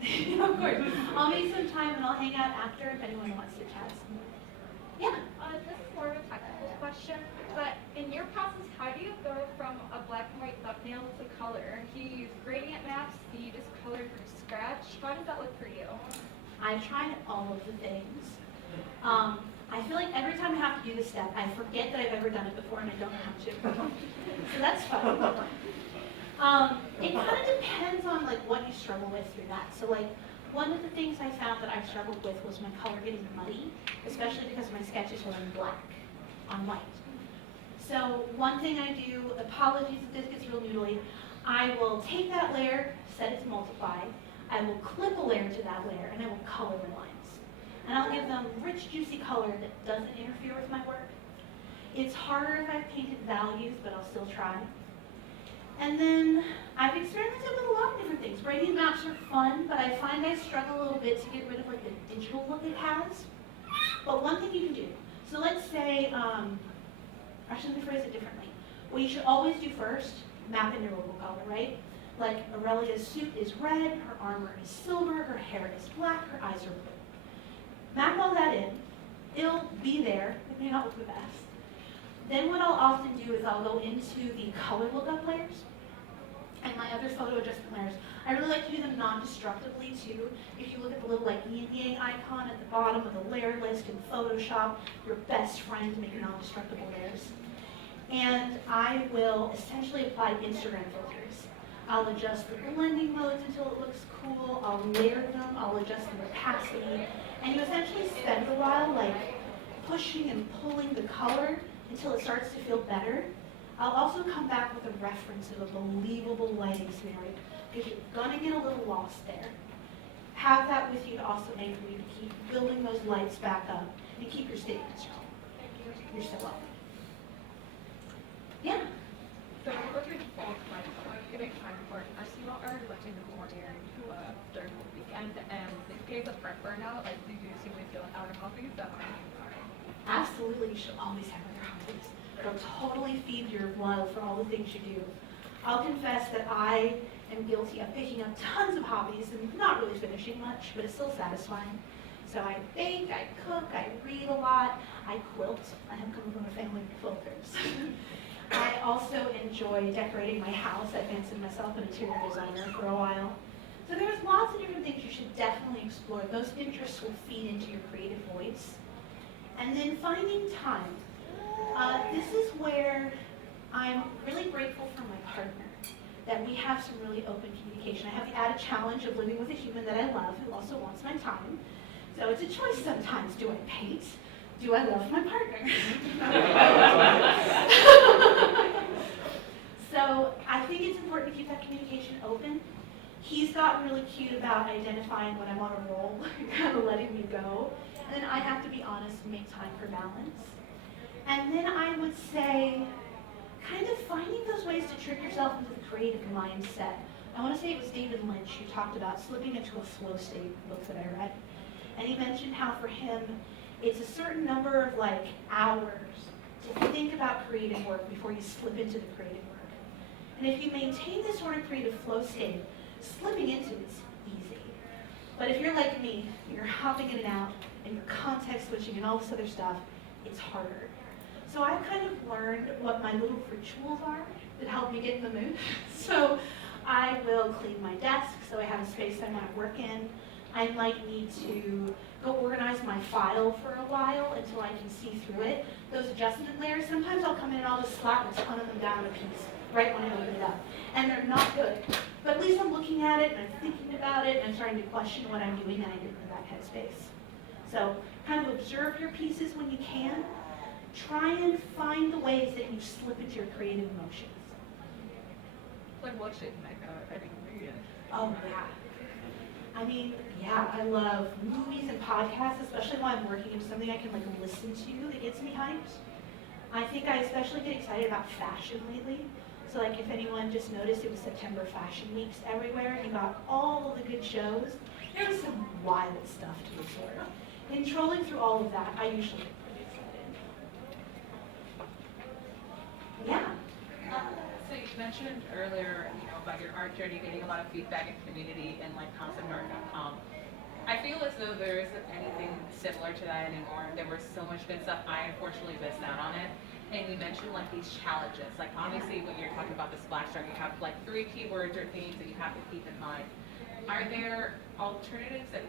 Of course. I'll make some time and I'll hang out after if anyone wants to chat some more. Yeah. This is more of a technical question, but in your process, how do you go from a black and white thumbnail to color? Do you use gradient maps? Do you just color from scratch? How does that look for you? I've tried all of the things. I feel like every time I have to do this step, I forget that I've ever done it before and I don't know how to. So that's fun. It kind of depends on what you struggle with through that. So one of the things I found that I struggled with was my color getting muddy, especially because my sketches were in black on white. So one thing I do, apologies if this gets real noodly, I will take that layer, set it to multiply, I will clip a layer to that layer, and I will color the lines. And I'll give them rich, juicy color that doesn't interfere with my work. It's harder if I've painted values, but I'll still try. And then I've experimented with a lot of different things. Gradient maps are fun, but I find I struggle a little bit to get rid of the digital look it has. But one thing you can do, so let's say, actually let me phrase it differently. What you should always do first, map in your local color, right? Like Aurelia's suit is red, her armor is silver, her hair is black, her eyes are blue. Map all that in. It'll be there. It may not look the best. Then what I'll often do is I'll go into the color lookup layers and my other photo adjustment layers. I really like to do them non-destructively too. If you look at the little yin yang icon at the bottom of the layer list in Photoshop, your best friend to make your non-destructible layers. And I will essentially apply Instagram filters. I'll adjust the blending modes until it looks cool. I'll layer them. I'll adjust the opacity. And you essentially spend a while pushing and pulling the color until it starts to feel better. I'll also come back with a reference of a believable lighting scenario because you're gonna get a little lost there. Have that with you to also anchor you to keep building those lights back up and keep your statement strong. You're so welcome. Yeah. So we're going through the fall time, giving time for us, you are letting the morning during the weekend, and in case of prep burnout, do you seemingly feel out of coffee? Is that what you are? Absolutely, you should always have other hobbies. It'll totally feed your blood for all the things you do. I'll confess that I am guilty of picking up tons of hobbies and not really finishing much, but it's still satisfying. So I bake, I cook, I read a lot, I quilt. I have come from a family of quilters. I also enjoy decorating my house. I fancied myself an interior designer for a while. So there's lots of different things you should definitely explore. Those interests will feed into your creative voice. And then finding time. This is where I'm really grateful for my partner, that we have some really open communication. I have the added challenge of living with a human that I love who also wants my time. So it's a choice sometimes. Do I paint Do I love my partner? So I think it's important to keep that communication open. He's gotten really cute about identifying when I'm on a roll, kind of letting me go. And then I have to be honest and make time for balance. And then I would say, kind of finding those ways to trick yourself into the creative mindset. I want to say it was David Lynch who talked about slipping into a flow state, books that I read. And he mentioned how for him, it's a certain number of like hours to think about creative work before you slip into the creative work. And if you maintain this sort of creative flow state, slipping into it's easy. But if you're like me, you're hopping in and out, and you're context switching and all this other stuff, it's harder. So I've kind of learned what my little rituals are that help me get in the mood. So I will clean my desk so I have a space I want to work in. I might need to go organize my file for a while until I can see through it. Those adjustment layers, sometimes I'll come in and I'll just slap a ton of them down in a piece right when I open it up. And they're not good. But at least I'm looking at it and I'm thinking about it and I'm starting to question what I'm doing and I get into that headspace. So kind of observe your pieces when you can. Try and find the ways that you slip into your creative emotions. Like watching, like any movie. Oh yeah. I mean, yeah, I love movies and podcasts, especially while I'm working into something I can like listen to that gets me hyped. I think I especially get excited about fashion lately. So like if anyone just noticed, it was September Fashion Weeks everywhere. You got all the good shows. There was some wild stuff to absorb. And trolling through all of that, I usually get pretty excited. Yeah. So you mentioned earlier, about your art journey, getting a lot of feedback in community and like conceptart.com. I feel as though there isn't anything similar to that anymore. There was so much good stuff. I unfortunately missed out on it. And you mentioned like these challenges. Like obviously when you're talking about the splash art, you have like 3 keywords or themes that you have to keep in mind. Are there alternatives that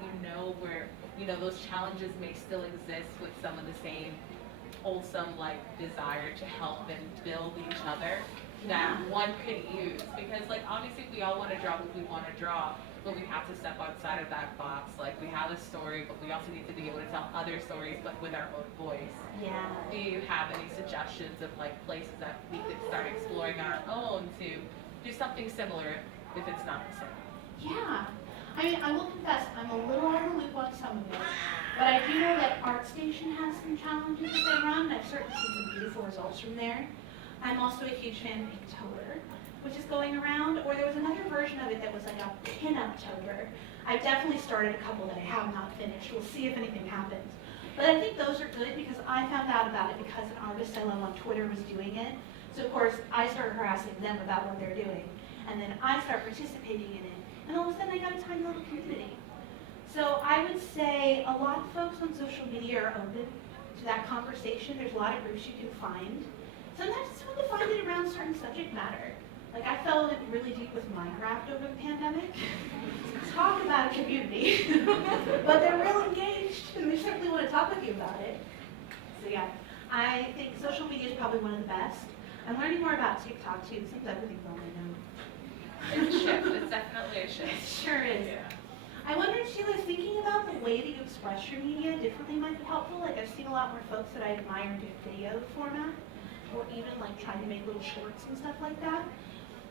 where those challenges may still exist with some of the same wholesome like desire to help and build each other that one could use? Because like obviously we all want to draw what we want to draw, but we have to step outside of that box. Like we have a story, but we also need to be able to tell other stories, but with our own voice. Yeah. Do you have any suggestions of like places that we could start exploring our own to do something similar if it's not the same? Yeah. I mean, I will confess, I'm a little out of the loop on some of it, but I do know that ArtStation has some challenges that they run, and I've certainly seen some beautiful results from there. I'm also a huge fan of Inktober, which is going around, or there was another version of it that was like a pin-uptober. I've definitely started a couple that I have not finished. We'll see if anything happens. But I think those are good because I found out about it because an artist I love on Twitter was doing it. So of course, I started harassing them about what they're doing. And then I start participating in it. And all of a sudden I got a tiny little community. So I would say a lot of folks on social media are open to that conversation. There's a lot of groups you can find. Sometimes it's fun to find it around certain subject matter. Like I fell in really deep with Minecraft over the pandemic. Talk about a community. But they're real engaged and they certainly want to talk with you about it. So yeah, I think social media is probably one of the best. I'm learning more about TikTok too. It seems everything's on there now. It's a shift. It's definitely a shift. It sure is. Yeah. I wondered, Sheila, thinking about the way that you express your media differently might be helpful. Like I've seen a lot more folks that I admire do video format, or even like trying to make little shorts and stuff like that.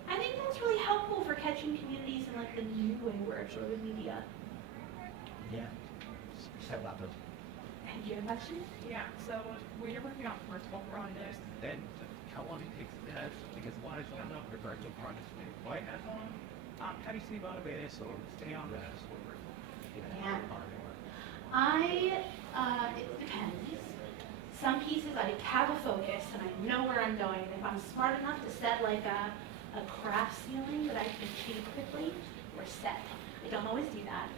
I think that's really helpful for catching communities in like the new way we're absorbing media. Yeah. Just have a laptop. Thank you. Question? Yeah, so when you're working on multiple projects, then how long it takes to have, because one is I'm not referring to projects being quite as long. How do you stay motivated or stay on this? Yeah. It depends. Some pieces I have a focus and I know where I'm going. If I'm smart enough to set like a craft ceiling that I can achieve quickly, we're set. I don't always do that.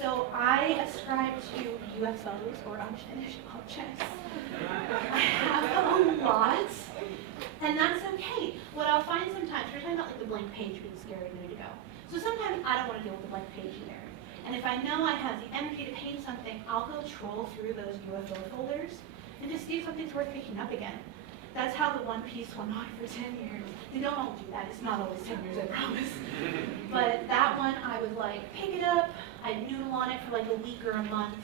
So I ascribe to UFOs or unfinished objects. I have a lot, and that's okay. What I'll find sometimes, we're talking about like the blank page being scary a minute ago. So sometimes I don't want to deal with the blank page either. And if I know I have the energy to paint something, I'll go troll through those UFO folders and just see if something's worth picking up again. That's how the One Piece went on for 10 years. They don't all do that. It's not always 10 years, I promise. But that one, I would like pick it up. I'd noodle on it for like a week or a month.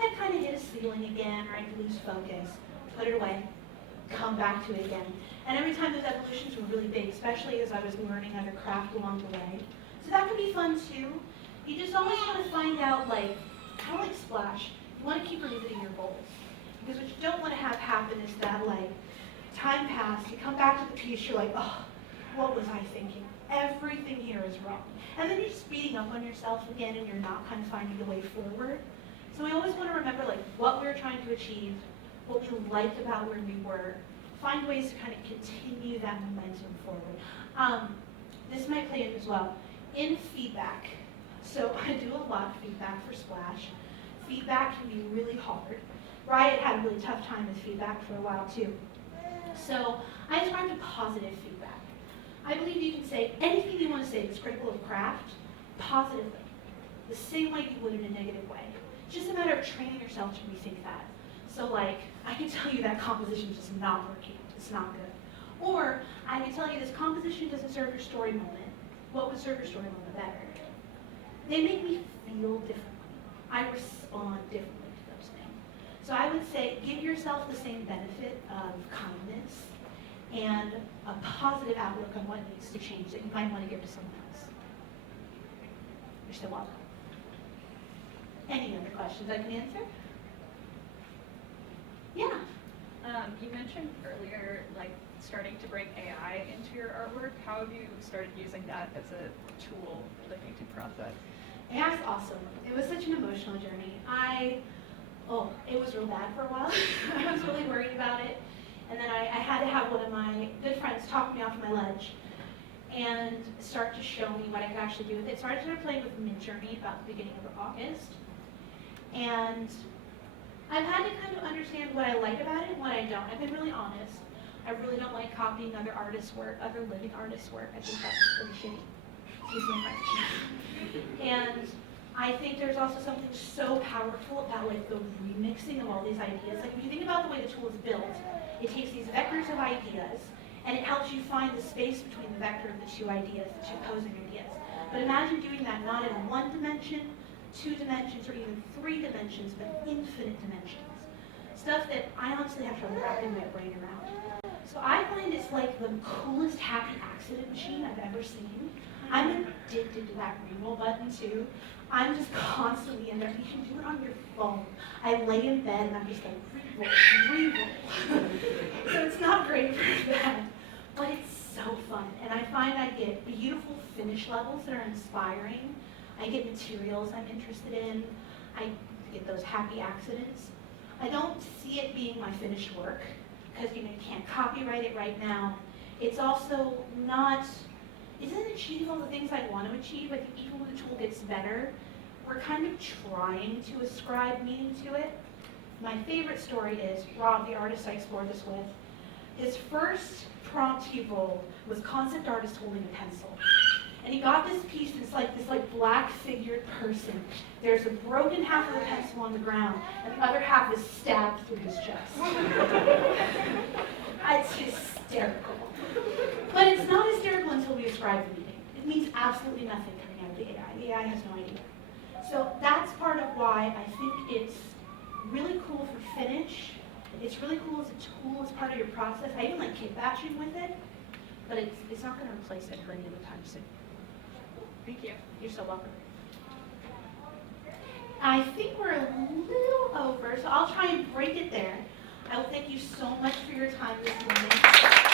I'd kind of hit a ceiling again, or I'd lose focus, put it away, come back to it again. And every time those evolutions were really big, especially as I was learning other craft along the way. So that could be fun too. You just always want to find out, like, kind of like Splash, you want to keep revisiting your goals. Because what you don't want to have happen is that, like, time passed, you come back to the piece, you're like, oh, what was I thinking? Everything here is wrong. And then you're just beating up on yourself again, and you're not kind of finding the way forward. So we always want to remember, like, what we were trying to achieve, what we liked about where we were, find ways to kind of continue that momentum forward. This might play in as well. In feedback, so I do a lot of feedback for Splash. Feedback can be really hard. Riot had a really tough time with feedback for a while too. So I described a positive feedback. I believe you can say anything you want to say that's critical of craft positively, the same way you would in a negative way. It's just a matter of training yourself to rethink that. So like, I can tell you that composition is just not working, it's not good. Or I can tell you this composition doesn't serve your story moment. What would serve your story moment better? They make me feel differently. I respond differently to those things. So I would say give yourself the same benefit of kindness and a positive outlook on what needs to change that you might want to give to someone else. You're still welcome. Any other questions I can answer? Yeah. You mentioned earlier, like, starting to bring AI into your artwork. How have you started using that as a tool for the painting process? AI's awesome. It was such an emotional journey. It was real bad for a while. I was really worried about it. And then I had to have one of my good friends talk me off my ledge and start to show me what I could actually do with it. So I started playing with Midjourney about the beginning of August. And I've had to kind of understand what I like about it and what I don't. I've been really honest. I really don't like copying other artists' work, other living artists' work. I think that's really shitty. Excuse me, French. And I think there's also something so powerful about like the remixing of all these ideas. Like if you think about the way the tool is built, it takes these vectors of ideas and it helps you find the space between the vector of the two ideas, the two opposing ideas. But imagine doing that not in one dimension, 2 dimensions, or even 3 dimensions, but infinite dimensions. Stuff that I honestly have trouble wrapping my brain around. So I find it's like the coolest happy accident machine I've ever seen. I'm addicted to that reroll button too. I'm just constantly in there. You can do it on your phone. I lay in bed and I'm just like, reroll. So it's not great for that, but it's so fun. And I find I get beautiful finish levels that are inspiring. I get materials I'm interested in. I get those happy accidents. I don't see it being my finished work because you can't copyright it right now. It's also not, it doesn't achieve all the things I want to achieve. I think even when the tool gets better, we're kind of trying to ascribe meaning to it. My favorite story is Rob, the artist I explored this with. His first prompt he rolled was concept artist holding a pencil. And he got this piece that's like this black figured person. There's a broken half of the pencil on the ground, and the other half is stabbed through his chest. It's hysterical. But it's not hysterical until we ascribe the meaning. It means absolutely nothing coming out of the AI. The AI has no idea. So that's part of why I think it's really cool for finish. It's really cool as a tool, as part of your process. I even like kit batching with it, but it's not going to replace it for any other time soon. Thank you. You're so welcome. I think we're a little over, so I'll try and break it there. I will thank you so much for your time this morning.